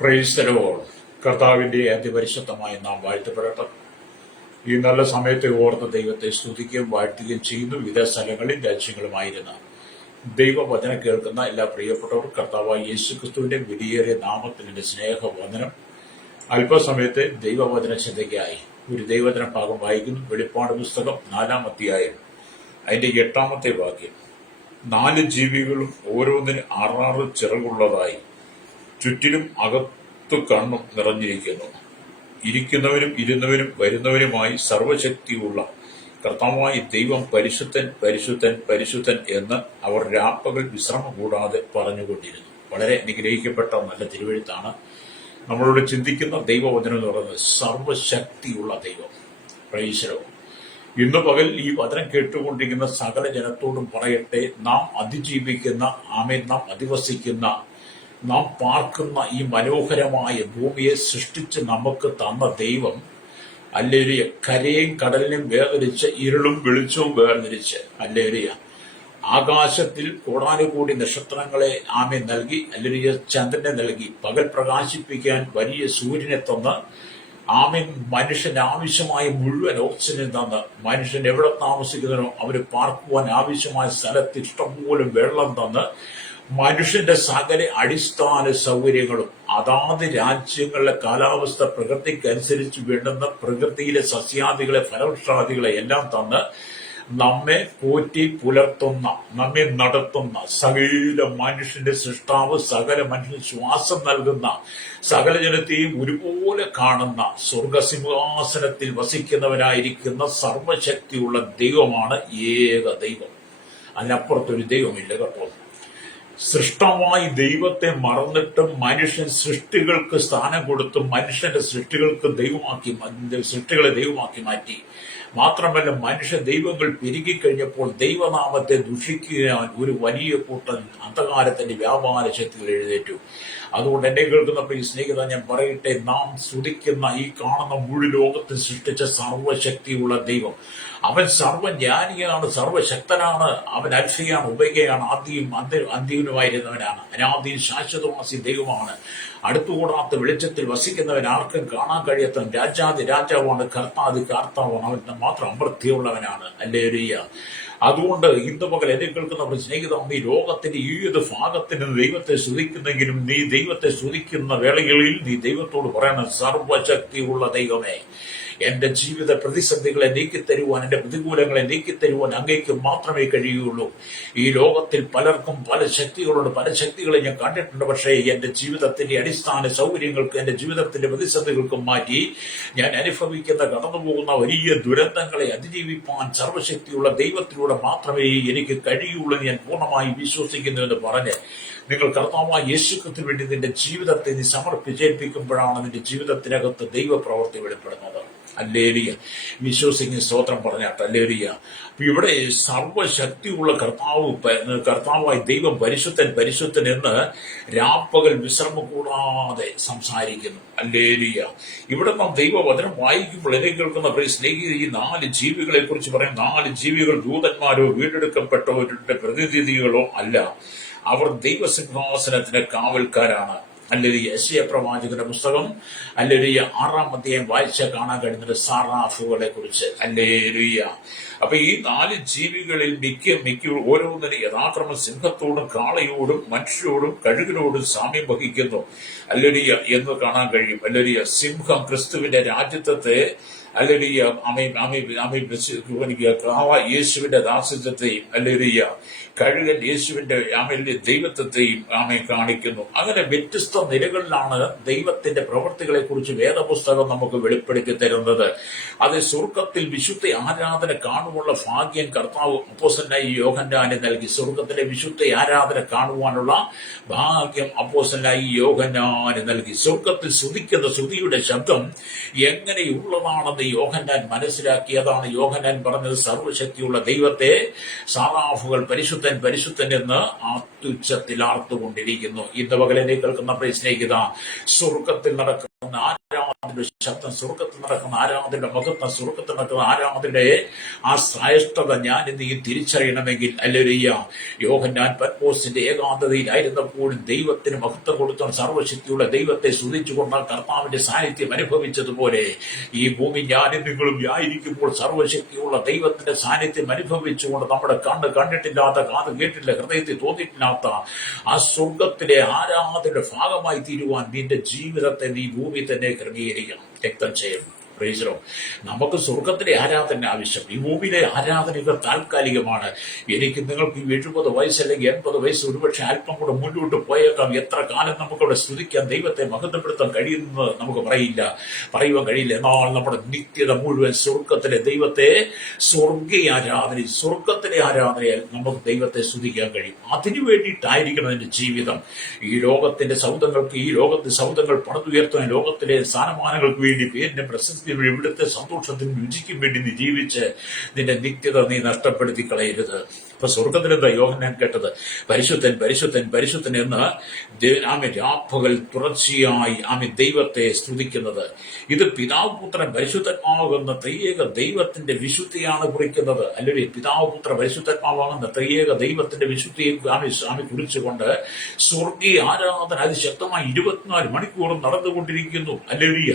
Praise the Lord. കർത്താവിന്റെ അതിപരിശുദ്ധമായി നാം വാഴ്ത്തപ്പെടട്ടെ. ഈ നല്ല സമയത്തെ ഓർത്ത് ദൈവത്തെ സ്തുതിക്കുകയും വാഴ്ത്തുകയും ചെയ്യുന്നു. വിവിധ സ്ഥലങ്ങളിൽ രാജ്യങ്ങളുമായിരുന്ന ദൈവവചനം കേൾക്കുന്ന എല്ലാ പ്രിയപ്പെട്ടവർക്കും കർത്താവായ യേശുക്രിസ്തുവിന്റെ വിലയേറിയ നാമത്തിൽ എന്റെ സ്നേഹവന്ദനം. അല്പസമയത്തെ ദൈവവചന ചിന്തയ്ക്കായി ഒരു ദൈവവചന ഭാഗം വായിക്കുന്നു. വെളിപ്പാട് പുസ്തകം 4-ാം അധ്യായം അതിന്റെ 8-ാമത്തെ വാക്യം. 4 ജീവികളും ഓരോന്നിന് 6 ചിറകുള്ളതായി ചുറ്റിലും അകത്തു കണ്ണും നിറഞ്ഞിരിക്കുന്നു. ഇരിക്കുന്നവനും ഇരുന്നവനും വരുന്നവനുമായി സർവശക്തിയുള്ള കർത്താവായ ദൈവം പരിശുദ്ധൻ പരിശുദ്ധൻ പരിശുദ്ധൻ എന്ന് അവർ രാപ്പകൽ വിശ്രമം കൂടാതെ പറഞ്ഞുകൊണ്ടിരുന്നു. വളരെ അനുഗ്രഹിക്കപ്പെട്ട നല്ല തിരുവെഴുത്താണ്. നമ്മളോട് ചിന്തിക്കുന്ന ദൈവവചനം എന്ന് പറയുന്നത് സർവശക്തിയുള്ള ദൈവം. Praise the Lord. ഇന്ന് പകൽ ഈ വചനം കേട്ടുകൊണ്ടിരിക്കുന്ന സകല ജനത്തോടും പറയട്ടെ, നാം അതിജീവിക്കുന്ന നാം അധിവസിക്കുന്ന നാം പാർക്കുന്ന ഈ മനോഹരമായ ഭൂമിയെ സൃഷ്ടിച്ച് നമുക്ക് തന്ന ദൈവം അല്ലേലിയ കരയും കടലിനും വേർതിരിച്ച് ഇരുളും വെളിച്ചവും വേർതിരിച്ച് അല്ലേലിയ ആകാശത്തിൽ കോടാനുകൂടി നക്ഷത്രങ്ങളെ നൽകി അല്ലേലിയ ചന്ദ്രനെ നൽകി പകൽ പ്രകാശിപ്പിക്കാൻ വലിയ സൂര്യനെ തന്ന് മനുഷ്യന് ആവശ്യമായ മുഴുവൻ ഓക്സിജൻ തന്ന് മനുഷ്യൻ എവിടെ താമസിക്കുന്നതിനോ അവര് പാർക്കുവാൻ ആവശ്യമായ സ്ഥലത്ത് ഇഷ്ടംപോലെ വെള്ളം തന്ന് മനുഷ്യന്റെ സകല അടിസ്ഥാന സൗകര്യങ്ങളും അതാത് രാജ്യങ്ങളിലെ കാലാവസ്ഥ പ്രകൃതിക്കനുസരിച്ച് വേണ്ടുന്ന പ്രകൃതിയിലെ സസ്യാദികളെ ഫലവൃക്ഷാദികളെ എല്ലാം തന്ന് നമ്മെ പോറ്റി പുലർത്തുന്ന നമ്മെ നടത്തുന്ന സകല മനുഷ്യന്റെ സൃഷ്ടാവ്, സകല മനുഷ്യന് ശ്വാസം നൽകുന്ന സകല ജനത്തെയും ഒരുപോലെ കാണുന്ന സ്വർഗസിംഹാസനത്തിൽ വസിക്കുന്നവനായിരിക്കുന്ന സർവശക്തിയുള്ള ദൈവമാണ് ഏക ദൈവം. അതിനപ്പുറത്തൊരു ദൈവമില്ല കേട്ടോ. സൃഷ്ടമായി ദൈവത്തെ മറന്നിട്ടും മനുഷ്യൻ സൃഷ്ടികൾക്ക് സ്ഥാനം കൊടുത്തും മനുഷ്യന്റെ സൃഷ്ടികളെ ദൈവമാക്കി മാറ്റി. മാത്രമല്ല, മനുഷ്യ ദൈവങ്ങൾ പെരുകിക്കഴിഞ്ഞപ്പോൾ ദൈവനാമത്തെ ദുഷിക്കുവാൻ ഒരു വലിയ കൂട്ടം അന്ധകാരത്തിന്റെ വ്യാപാര ശക്തികൾ എഴുന്നേറ്റു. അതുകൊണ്ട് എന്നെ കേൾക്കുന്ന ഈ സ്നേഹിത, ഞാൻ പറയട്ടെ, നാം സ്തുതിക്കുന്ന ഈ കാണുന്ന മുഴു ലോകത്തെ സൃഷ്ടിച്ച സർവശക്തിയുള്ള ദൈവം, അവൻ സർവജ്ഞാനിയാണ്, സർവശക്തനാണ്. അവൻ അൽഫയാണ്, ഉബേഗയാണ്, ആദ്യവും അന്ത്യവുമായിരുന്നവനാണ്. അനാദിയും ശാശ്വതവാസി ദൈവമാണ്. അടുത്തുകൂടാത്ത വെളിച്ചത്തിൽ വസിക്കുന്നവൻ, ആർക്കും കാണാൻ കഴിയാത്തവൻ, രാജാതി രാജാവാണ്, കർത്താതി കർത്താവാണ്. അവൻ മാത്രം അമൃത്യമുള്ളവനാണ്. ഹല്ലേലൂയ. അതുകൊണ്ട് ഇന്ന് പകൽ എന്നെ കേൾക്കുന്ന സ്നേഹിത, നീ ലോകത്തിന്റെ ഏത് ഭാഗത്തിന് ദൈവത്തെ സ്തുതിക്കുന്നെങ്കിലും നീ ദൈവത്തെ സ്തുതിക്കുന്ന വേളകളിൽ നീ ദൈവത്തോട് പറയണം, സർവശക്തിയുള്ള ദൈവമേ, എന്റെ ജീവിത പ്രതിസന്ധികളെ നീക്കിത്തരുവാൻ, എന്റെ പ്രതികൂലങ്ങളെ നീക്കിത്തരുവാൻ അങ്ങേക്ക് മാത്രമേ കഴിയുകയുള്ളൂ. ഈ ലോകത്തിൽ പലർക്കും പല ശക്തികളുണ്ട്, പല ശക്തികളെ ഞാൻ കണ്ടിട്ടുണ്ട്. പക്ഷേ എന്റെ ജീവിതത്തിന്റെ അടിസ്ഥാന സൗകര്യങ്ങൾക്ക്, എന്റെ ജീവിതത്തിന്റെ പ്രതിസന്ധികൾക്കും മാറ്റി ഞാൻ അനുഭവിക്കുന്ന കടന്നുപോകുന്ന വലിയ ദുരന്തങ്ങളെ അതിജീവിപ്പാൻ സർവശക്തിയുള്ള ദൈവത്തിലൂടെ മാത്രമേ എനിക്ക് കഴിയുള്ളൂ എന്ന് ഞാൻ പൂർണ്ണമായി വിശ്വസിക്കുന്നു എന്ന് പറഞ്ഞ് നിങ്ങൾ കർത്താവായ യേശുക്രിസ്തുവിന് വേണ്ടി നിന്റെ ജീവിതത്തെ നീ സമർപ്പിച്ചേൽപ്പിക്കുമ്പോഴാണ് നിന്റെ ജീവിതത്തിനകത്ത് ദൈവപ്രവൃത്തി വെളിപ്പെടുന്നത്. ഹല്ലേലൂയ. വിശ്വസിക്കുന്ന സ്തോത്രം പറഞ്ഞാട്ട്. ഹല്ലേലൂയ. ഇവിടെ സർവശക്തിയുള്ള കർത്താവായ ദൈവം പരിശുദ്ധൻ പരിശുദ്ധൻ എന്ന് രാപ്പകൽ വിശ്രമം കൂടാതെ സംസാരിക്കുന്നു. ഹല്ലേലൂയ. ഇവിടെ നാം ദൈവവചനം വായിക്കുമ്പോൾ എന്നെ കേൾക്കുന്ന സ്നേഹിത, ഈ 4 ജീവികളെ കുറിച്ച് പറയും. 4 ജീവികൾ ദൂതന്മാരോ വീണ്ടെടുക്കപ്പെട്ടവരുടെ പ്രതിനിധികളോ അല്ല. അവർ ദൈവസിംഹാസനത്തിന്റെ കാവൽക്കാരാണ്. അല്ലെങ്കിൽ യെശയ്യാ പ്രവാചകന്റെ പുസ്തകം അല്ലെങ്കിൽ 6-ാം അധ്യായം വായിച്ചാൽ കാണാൻ കഴിയുന്നത് സാറാഫുകളെ കുറിച്ച്. ഹല്ലേലൂയ. അപ്പൊ ഈ 4 ജീവികളിൽ മിക്ക ഓരോന്നിനും യഥാക്രമം സിംഹത്തോടും കാളയോടും മനുഷ്യരോടും കഴുകിനോടും സാമ്യം വഹിക്കുന്നു. ഹല്ലേലൂയ എന്ന് കാണാൻ കഴിയും. ഹല്ലേലൂയ. സിംഹം ക്രിസ്തുവിന്റെ രാജ്യത്വത്തെ ഹല്ലേലൂയ യേശുവിന്റെ ദാസ്യത്വത്തെയും ഹല്ലേലൂയ കഴുകൻ യേശുവിന്റെ ദൈവത്വത്തെയും കാണിക്കുന്നു. അങ്ങനെ വ്യത്യസ്ത നിലകളിലാണ് ദൈവത്തിന്റെ പ്രവൃത്തികളെ കുറിച്ച് വേദപുസ്തകം നമുക്ക് വെളിപ്പെടുത്തി തരുന്നത്. അത് സ്വർഗത്തിൽ വിശുദ്ധ ആരാധന കാണുവാനുള്ള ഭാഗ്യം കർത്താവ് അപ്പോസ്തലനായ യോഹന്നാന് നൽകി. സ്വർഗത്തിലെ വിശുദ്ധ ആരാധന കാണുവാനുള്ള ഭാഗ്യം അപ്പോസ്തലനായ യോഹന്നാന് നൽകി. സ്വർഗത്തിൽ സ്തുതിക്കുന്ന സ്തുതിയുടെ ശബ്ദം എങ്ങനെയുള്ളതാണെന്ന് യോഹന്നാൻ മനസ്സിലാക്കിയതാണ്. യോഹന്നാൻ പറഞ്ഞത് സർവശക്തിയുള്ള ദൈവത്തെ സാറാഫുകൾ പരിശുദ്ധൻ പരിശുദ്ധൻ എന്ന് അത്യുച്ചത്തിൽ ആർത്തുകൊണ്ടിരിക്കുന്നു. ഇന്ന് പകലിനെ കേൾക്കുന്ന സ്നേഹിത, സ്വർഗത്തിൽ നടക്കുന്ന ആരാധനയുടെ ശബ്ദം, സ്വർഗത്തിൽ നടക്കുന്ന ആരാധനയുടെ മഹത്വം, സ്വർഗത്തിൽ നടക്കുന്ന ആരാധനയുടെ ആ ശ്രേഷ്ഠത ഞാൻ ഇന്ന് ഈ തിരിച്ചറിയണമെങ്കിൽ, ഹല്ലേലൂയ, യോഹന്നാൻ പത്മോസിന്റെ ഏകാന്തതയിലായിരുന്നപ്പോഴും ദൈവത്തിന് മഹത്വം കൊടുത്ത സർവശക്തിയുള്ള ദൈവത്തെ സ്തുതിച്ചുകൊണ്ട് കർത്താവിന്റെ സാന്നിധ്യം അനുഭവിച്ചതുപോലെ ഈ ഭൂമി ഞാനും നിങ്ങളും ആയിരിക്കുമ്പോൾ സർവശക്തിയുള്ള ദൈവത്തിന്റെ സാന്നിധ്യം അനുഭവിച്ചുകൊണ്ട് നമ്മുടെ കണ്ണ് കണ്ടിട്ടില്ലാത്ത, കാത് കേട്ടില്ല, ഹൃദയത്തിൽ തോന്നിയിട്ടില്ലാത്ത ആ സ്വർഗത്തിലെ ആരാധനയുടെ ഭാഗമായി തീരുവാൻ നിന്റെ ജീവിതത്തെ നീ ഭൂമി തന്നെ ക്രമീകരിക്കണം. രക്തം ചെയ്യണം. പ്രൈസലോ. നമുക്ക് സ്വർഗത്തിലെ ആരാധന ആവശ്യം. ഈ ഭൂമിയിലെ ആരാധനകൾ താൽക്കാലികമാണ്. എനിക്ക് നിങ്ങൾക്ക് 70 വയസ്സ് അല്ലെങ്കിൽ 80 വയസ്സ് ഒരുപക്ഷെ അല്പം കൂടെ മുന്നോട്ട് പോയേക്കാം. എത്ര കാലം നമുക്കവിടെ സ്തുതിക്കാൻ, ദൈവത്തെ മഹത്വപ്പെടുത്താൻ കഴിയുന്നത് നമുക്ക് പറയുവാൻ കഴിയില്ല. എന്നാൽ നമ്മുടെ നിത്യത മുഴുവൻ സ്വർഗത്തിലെ ദൈവത്തെ, സ്വർഗത്തിലെ ആരാധനയാൽ നമുക്ക് ദൈവത്തെ സ്തുതിക്കാൻ കഴിയും. അതിനു വേണ്ടിയിട്ടായിരിക്കണം എന്റെ ജീവിതം. ഈ ലോകത്തിന്റെ സൗദങ്ങൾക്ക്, ഈ ലോകത്തിന്റെ സൗദങ്ങൾ പണിതുയർത്താൻ, ലോകത്തിലെ സ്ഥാനമാനങ്ങൾക്ക് വേണ്ടി, പേരിന്റെ പ്രശസ്തി, ഇവിടുത്തെ സന്തോഷത്തിനും രുചിക്കും വേണ്ടി നീ ജീവിച്ച് നിന്റെ നിത്യത നീ നഷ്ടപ്പെടുത്തി കളയരുത്. അപ്പൊ സ്വർഗത്തിലെന്താ യോഹന്നാൻ കേട്ടത്? പരിശുദ്ധൻ പരിശുദ്ധൻ പരിശുദ്ധൻ എന്ന് ആമേ രാപ്പകൽ തുടർച്ചയായി ദൈവത്തെ സ്തുതിക്കുന്നത്. ഇത് പിതാവ് പുത്രൻ പരിശുദ്ധാത്മാവെന്ന ത്രിയേക ദൈവത്തിന്റെ വിശുദ്ധിയാണ് കുറിക്കുന്നത്. അല്ലെങ്കിൽ പിതാവ് പുത്ര പരിശുദ്ധാത്മാവാകുന്ന ത്രിയേക ദൈവത്തിന്റെ വിശുദ്ധിയെ കുറിച്ചുകൊണ്ട് സ്വർഗീയ ആരാധന അതിശക്തമായി 24 മണിക്കൂറും നടന്നുകൊണ്ടിരിക്കുന്നു. അല്ലെങ്കിൽ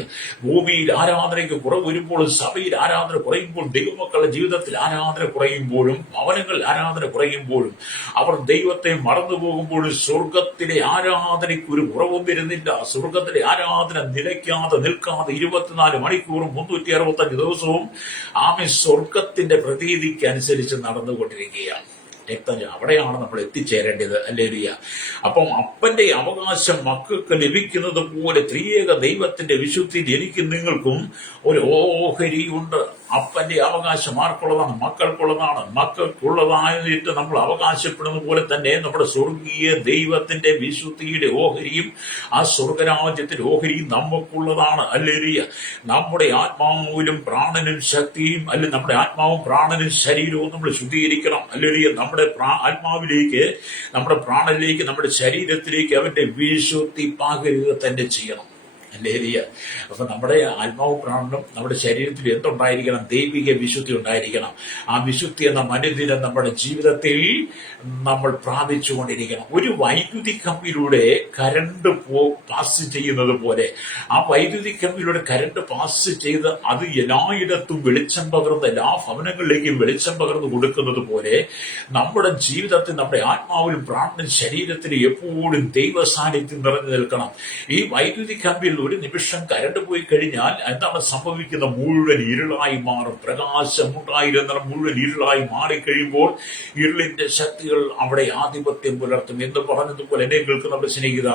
ഭൂമിയിൽ ആരാധനയ്ക്ക് കുറവ് വരുമ്പോഴും, സഭയിൽ ആരാധന കുറയുമ്പോൾ, ദൈവമക്കളുടെ ജീവിതത്തിൽ ആരാധന കുറയുമ്പോഴും, ഭവനങ്ങളിൽ ആരാധന കുറയുമ്പോഴും, അവർ ദൈവത്തെ മറന്നു പോകുമ്പോഴും സ്വർഗത്തിലെ ആരാധനയ്ക്ക് ഒരു കുറവും വരുന്നില്ല. സ്വർഗത്തിലെ ആരാധന നിലയ്ക്കാതെ നിൽക്കാതെ 24 മണിക്കൂറും 365 ദിവസവും സ്വർഗത്തിന്റെ പ്രതീതിക്ക് അനുസരിച്ച് നടന്നുകൊണ്ടിരിക്കുകയാണ്. രക്തം. അവിടെയാണ് നമ്മൾ എത്തിച്ചേരേണ്ടത്. ഹല്ലേലൂയ. അപ്പം അപ്പന്റെ അവകാശം മക്കൾക്ക് ലഭിക്കുന്നത് പോലെ ത്രിയേക ദൈവത്തിന്റെ വിശുദ്ധിയിൽ എനിക്കും നിങ്ങൾക്കും ഒരു ഓഹരിയുണ്ട്. അപ്പന്റെ അവകാശം ആർക്കുള്ളതാണ്? മക്കൾക്കുള്ളതാണ്. മക്കൾക്കുള്ളതായിട്ട് നമ്മൾ അവകാശപ്പെടുന്ന പോലെ തന്നെ നമ്മുടെ സ്വർഗീയ ദൈവത്തിന്റെ വിശുദ്ധിയുടെ ഓഹരിയും ആ സ്വർഗരാജ്യത്തിന്റെ ഓഹരിയും നമുക്കുള്ളതാണ്. ഹല്ലേലൂയ. നമ്മുടെ ആത്മാവിലും പ്രാണനും ശക്തിയും, അല്ലെങ്കിൽ നമ്മുടെ ആത്മാവും പ്രാണനും ശരീരവും നമ്മൾ ശുദ്ധീകരിക്കണം. ഹല്ലേലൂയ. നമ്മുടെ ആത്മാവിലേക്ക്, നമ്മുടെ പ്രാണനിലേക്ക്, നമ്മുടെ ശരീരത്തിലേക്ക് അവന്റെ വിശുദ്ധി പകരുക തന്നെ ചെയ്യണം. ഹല്ലേലൂയ. അപ്പൊ നമ്മുടെ ആത്മാവും പ്രാണനും നമ്മുടെ ശരീരത്തിൽ എന്തുണ്ടായിരിക്കണം? ദൈവിക വിശുദ്ധി ഉണ്ടായിരിക്കണം. ആ വിശുദ്ധി എന്ന അനുദിനം നമ്മുടെ ജീവിതത്തിൽ നമ്മൾ പ്രാപിച്ചുകൊണ്ടിരിക്കണം. ഒരു വൈദ്യുതി കമ്പിയിലൂടെ കരണ്ട് പാസ് ചെയ്യുന്നത് പോലെ, ആ വൈദ്യുതി കമ്പിയിലൂടെ കരണ്ട് പാസ് ചെയ്ത് അത് എല്ലായിടത്തും വെളിച്ചം പകർന്ന്, എല്ലാ ഭവനങ്ങളിലേക്കും വെളിച്ചം പകർന്നു കൊടുക്കുന്നത് പോലെ നമ്മുടെ ജീവിതത്തിൽ, നമ്മുടെ ആത്മാവിലും പ്രാണനും ശരീരത്തിലും എപ്പോഴും ദൈവ സാന്നിധ്യം നിറഞ്ഞു നിൽക്കണം. ഈ വൈദ്യുതി കമ്പിയിൽ ഒരു നിമിഷം കരണ്ട് പോയി കഴിഞ്ഞാൽ എന്താണ് സംഭവിക്കുന്ന? മുഴുവൻ ഇരുളായി മാറും. പ്രകാശം ഉണ്ടായിരുന്ന മുഴുവൻ ഇരുളായി മാറിക്കഴിയുമ്പോൾ ഇരുളിന്റെ ശക്തികൾ അവിടെ ആധിപത്യം പുലർത്തും. എന്ന് പറഞ്ഞതുപോലെ എന്നെ കേൾക്കുന്ന സ്നേഹിത,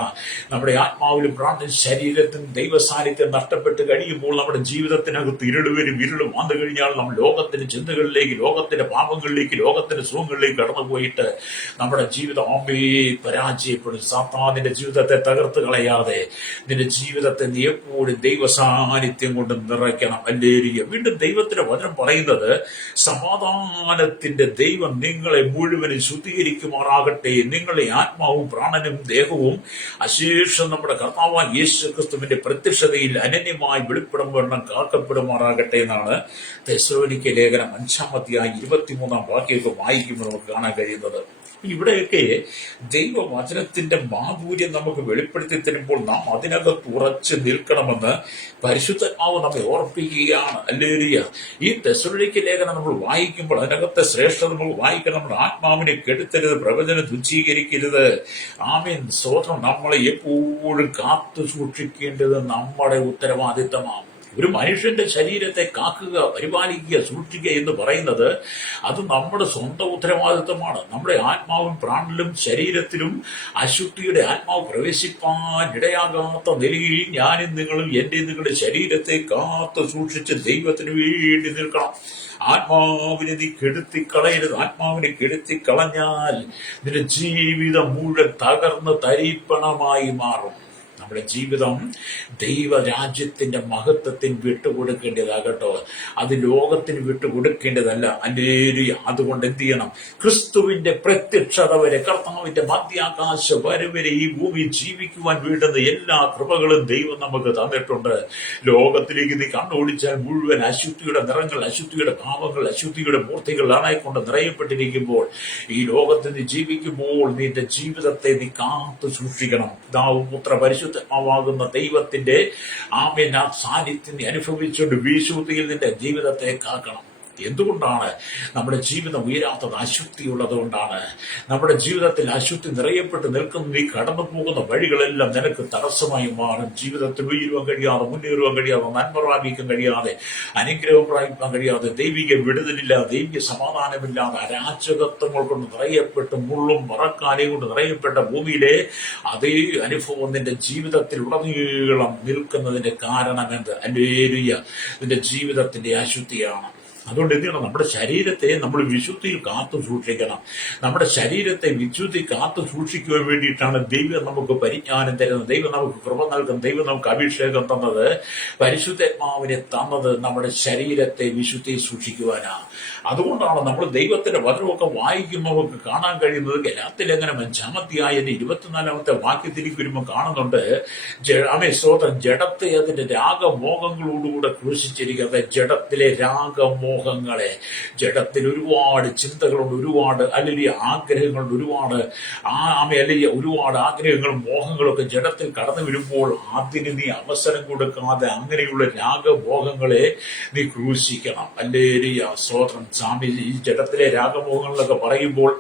നമ്മുടെ ആത്മാവിലും പ്രാണനും ശരീരത്തിനും ദൈവസാന്നിധ്യം നഷ്ടപ്പെട്ട് കഴിയുമ്പോൾ നമ്മുടെ ജീവിതത്തിനകത്ത് ഇരുള് വരും. ഇരുള് വന്നു കഴിഞ്ഞാൽ നമ്മൾ ലോകത്തിന്റെ ചിന്തകളിലേക്ക്, ലോകത്തിന്റെ പാപങ്ങളിലേക്ക്, ലോകത്തിന്റെ സുഖങ്ങളിലേക്ക് കടന്നുപോയിട്ട് നമ്മുടെ ജീവിതം പരാജയപ്പെടും. സാത്താനിന്റെ ജീവിതത്തെ തകർത്ത് കളയാതെ നിന്റെ ജീവിതത്തെ നീ എപ്പോഴും ദൈവ സാന്നിധ്യം കൊണ്ട് നിറയ്ക്കണം. ഹല്ലേലൂയ. വീണ്ടും ദൈവത്തിന്റെ വചനം പറയുന്നത്, സമാധാനത്തിന്റെ ദൈവം നിങ്ങളെ മുഴുവനും ശുദ്ധീകരിക്കുമാറാകട്ടെ. നിങ്ങളെ ആത്മാവും പ്രാണനും ദേഹവും അശേഷം നമ്മുടെ കർത്താവായ യേശു ക്രിസ്തുവിന്റെ പ്രത്യക്ഷതയിൽ അനന്യമായി വെളിപ്പെടും കാക്കപ്പെടുമാറാകട്ടെ എന്നാണ് തെസ്സലോനിക്ക ലേഖനം 5-ാം അധ്യായം 23-ാം വാക്യമൊക്കെ വായിക്കുമ്പോൾ നമുക്ക് കാണാൻ കഴിയുന്നത്. ഇവിടെയൊക്കെ ദൈവവചനത്തിന്റെ മാധുര്യം നമുക്ക് വെളിപ്പെടുത്തി തരുമ്പോൾ നാം അതിനകത്ത് ഉറച്ചു നിൽക്കണമെന്ന് പരിശുദ്ധാത്മാവ് നമ്മെ ഓർപ്പിക്കുകയാണ്. ഹല്ലേലൂയ. ഈ തെസ്സലോനിക്ക ലേഖനം നമ്മൾ വായിക്കുമ്പോൾ അതിനകത്തെ ശ്രേഷ്ഠത നമ്മൾ വായിക്കണം. നമ്മുടെ ആത്മാവിനെ കെടുത്തരുത്, പ്രവചനം തുച്ഛീകരിക്കരുത്. ആമേൻ. സ്തോത്രം. നമ്മളെ എപ്പോഴും കാത്തു സൂക്ഷിക്കേണ്ടത് നമ്മുടെ ഉത്തരവാദിത്തമാണ്. ഒരു മനുഷ്യന്റെ ശരീരത്തെ കാക്കുക, പരിപാലിക്കുക, സൂക്ഷിക്കുക എന്ന് പറയുന്നത് അത് നമ്മുടെ സ്വന്തം ഉത്തരവാദിത്വമാണ്. നമ്മുടെ ആത്മാവും പ്രാണനിലും ശരീരത്തിലും അശുദ്ധിയുടെ ആത്മാവ് പ്രവേശിപ്പാൻ ഇടയാകാത്ത നിലയിൽ ഞാനും നിങ്ങളും നിങ്ങളുടെ ശരീരത്തെ കാത്തു സൂക്ഷിച്ച് ദൈവത്തിന് വേണ്ടി നിൽക്കണം. ആത്മാവിനെ നീ കെടുത്തിക്കളയരുത്. ആത്മാവിനെ കെടുത്തിക്കളഞ്ഞാൽ നിന്റെ ജീവിതം മുഴുവൻ തകർന്ന് തരിപ്പണമായി മാറും. നമ്മുടെ ജീവിതം ദൈവരാജ്യത്തിന്റെ മഹത്വത്തിന് വിട്ടുകൊടുക്കേണ്ടതാകട്ടോ, അത് ലോകത്തിന് വിട്ടുകൊടുക്കേണ്ടതല്ല. ഹല്ലേലൂയ. അതുകൊണ്ട് എന്ത് ചെയ്യണം? ക്രിസ്തുവിന്റെ പ്രത്യക്ഷത വരെ, കർത്താവിന്റെ മധ്യാകാശ വരെ ഈ ഭൂമി ജീവിക്കുവാൻ വേണ്ടുന്ന എല്ലാ കൃപകളും ദൈവം നമുക്ക് തന്നിട്ടുണ്ട്. ലോകത്തിലേക്ക് നീ കണ്ണോടിച്ചാൽ മുഴുവൻ അശുദ്ധിയുടെ നിറങ്ങൾ, അശുദ്ധിയുടെ ഭാവങ്ങൾ, അശുദ്ധിയുടെ മൂർത്തികളാണെ കൊണ്ട് നിറയപ്പെട്ടിരിക്കുമ്പോൾ, ഈ ലോകത്ത് നീ ജീവിക്കുമ്പോൾ നിന്റെ ജീവിതത്തെ നീ കാത്തു സൂക്ഷിക്കണം. പിതാവ് പുത്ര പരിശുദ്ധമാകുന്ന ദൈവത്തിന്റെ ആമേൻ ആ സാന്നിധ്യം നീ അനുഭവിച്ചുകൊണ്ട് വിശുദ്ധിയിൽ നിന്റെ ജീവിതത്തെ കാക്കണം. എന്തുകൊണ്ടാണ് നമ്മുടെ ജീവിതം ഉയരാത്തത്? അശുദ്ധിയുള്ളത് കൊണ്ടാണ്. നമ്മുടെ ജീവിതത്തിൽ അശുദ്ധി നിറയപ്പെട്ട് നിൽക്കുന്ന നീ കടന്നു പോകുന്ന വഴികളെല്ലാം നിനക്ക് തടസ്സമായി മാറും. ജീവിതത്തിൽ ഉയരുവാൻ കഴിയാതെ, മുന്നേറുവാൻ കഴിയാതെ, നന്മ പ്രാപിക്കാൻ കഴിയാതെ, അനുഗ്രഹം പ്രാപിക്കാൻ കഴിയാതെ, ദൈവിക വിടുതലില്ലാതെ, ദൈവിക സമാധാനമില്ലാതെ, അരാജകത്വങ്ങൾ കൊണ്ട് നിറയപ്പെട്ട് മുള്ളും മറക്കാനെയും കൊണ്ട് നിറയപ്പെട്ട ഭൂമിയിലെ അതേ അനുഭവം നിന്റെ ജീവിതത്തിൽ ഉടനീളം നിൽക്കുന്നതിന്റെ കാരണം എന്ത്? ഹല്ലേലൂയ. നിന്റെ ജീവിതത്തിന്റെ അശുദ്ധിയാണ്. അതുകൊണ്ട് എന്ത് ചെയ്യണം? നമ്മുടെ ശരീരത്തെ നമ്മൾ വിശുദ്ധിയിൽ കാത്തു സൂക്ഷിക്കണം. നമ്മുടെ ശരീരത്തെ വിശുദ്ധി കാത്തു സൂക്ഷിക്കുവാൻ വേണ്ടിയിട്ടാണ് ദൈവം നമുക്ക് പരിജ്ഞാനം തരുന്നത്, ദൈവം നമുക്ക് കൃപ നൽകുന്നത്, ദൈവം നമുക്ക് അഭിഷേകം തന്നത്, പരിശുദ്ധാത്മാവിനെ തന്നത് നമ്മുടെ ശരീരത്തെ വിശുദ്ധിയിൽ സൂക്ഷിക്കുവാനാണ്. അതുകൊണ്ടാണ് നമ്മൾ ദൈവത്തിന്റെ വചനമൊക്കെ വായിക്കുമ്പോൾ നമുക്ക് കാണാൻ കഴിയുന്നത്. ഗലാത്യലേഖനം 5-ാം 24-ാമത്തെ വാക്യത്തിലേക്ക് വരുമ്പോൾ കാണുന്നുണ്ട്, സ്തോത്രം, ജഡത്തെ അതിന്റെ രാഗമോഹങ്ങളോടുകൂടെ ക്രൂശിച്ചിരിക്കുന്നത്. ജഡത്തിലെ രാഗമോഹങ്ങളെ, ജഡത്തിൽ ഒരുപാട് ചിന്തകളുണ്ട്, ഒരുപാട് അല്ലെങ്കിൽ ആഗ്രഹങ്ങളുണ്ട്, ഒരുപാട് അല്ലെങ്കിൽ ഒരുപാട് ആഗ്രഹങ്ങളും മോഹങ്ങളൊക്കെ ജഡത്തിൽ കടന്നു വരുമ്പോൾ അതിന് നീ അവസരം കൊടുക്കാതെ അങ്ങനെയുള്ള രാഗമോഹങ്ങളെ നീ ക്രൂശിക്കണം. ഹല്ലേലൂയ. സ്തോത്രം. സ്വാമി ഈ ജഡത്തിലെ രാഗമോഹങ്ങളൊക്കെ പറയുമ്പോൾ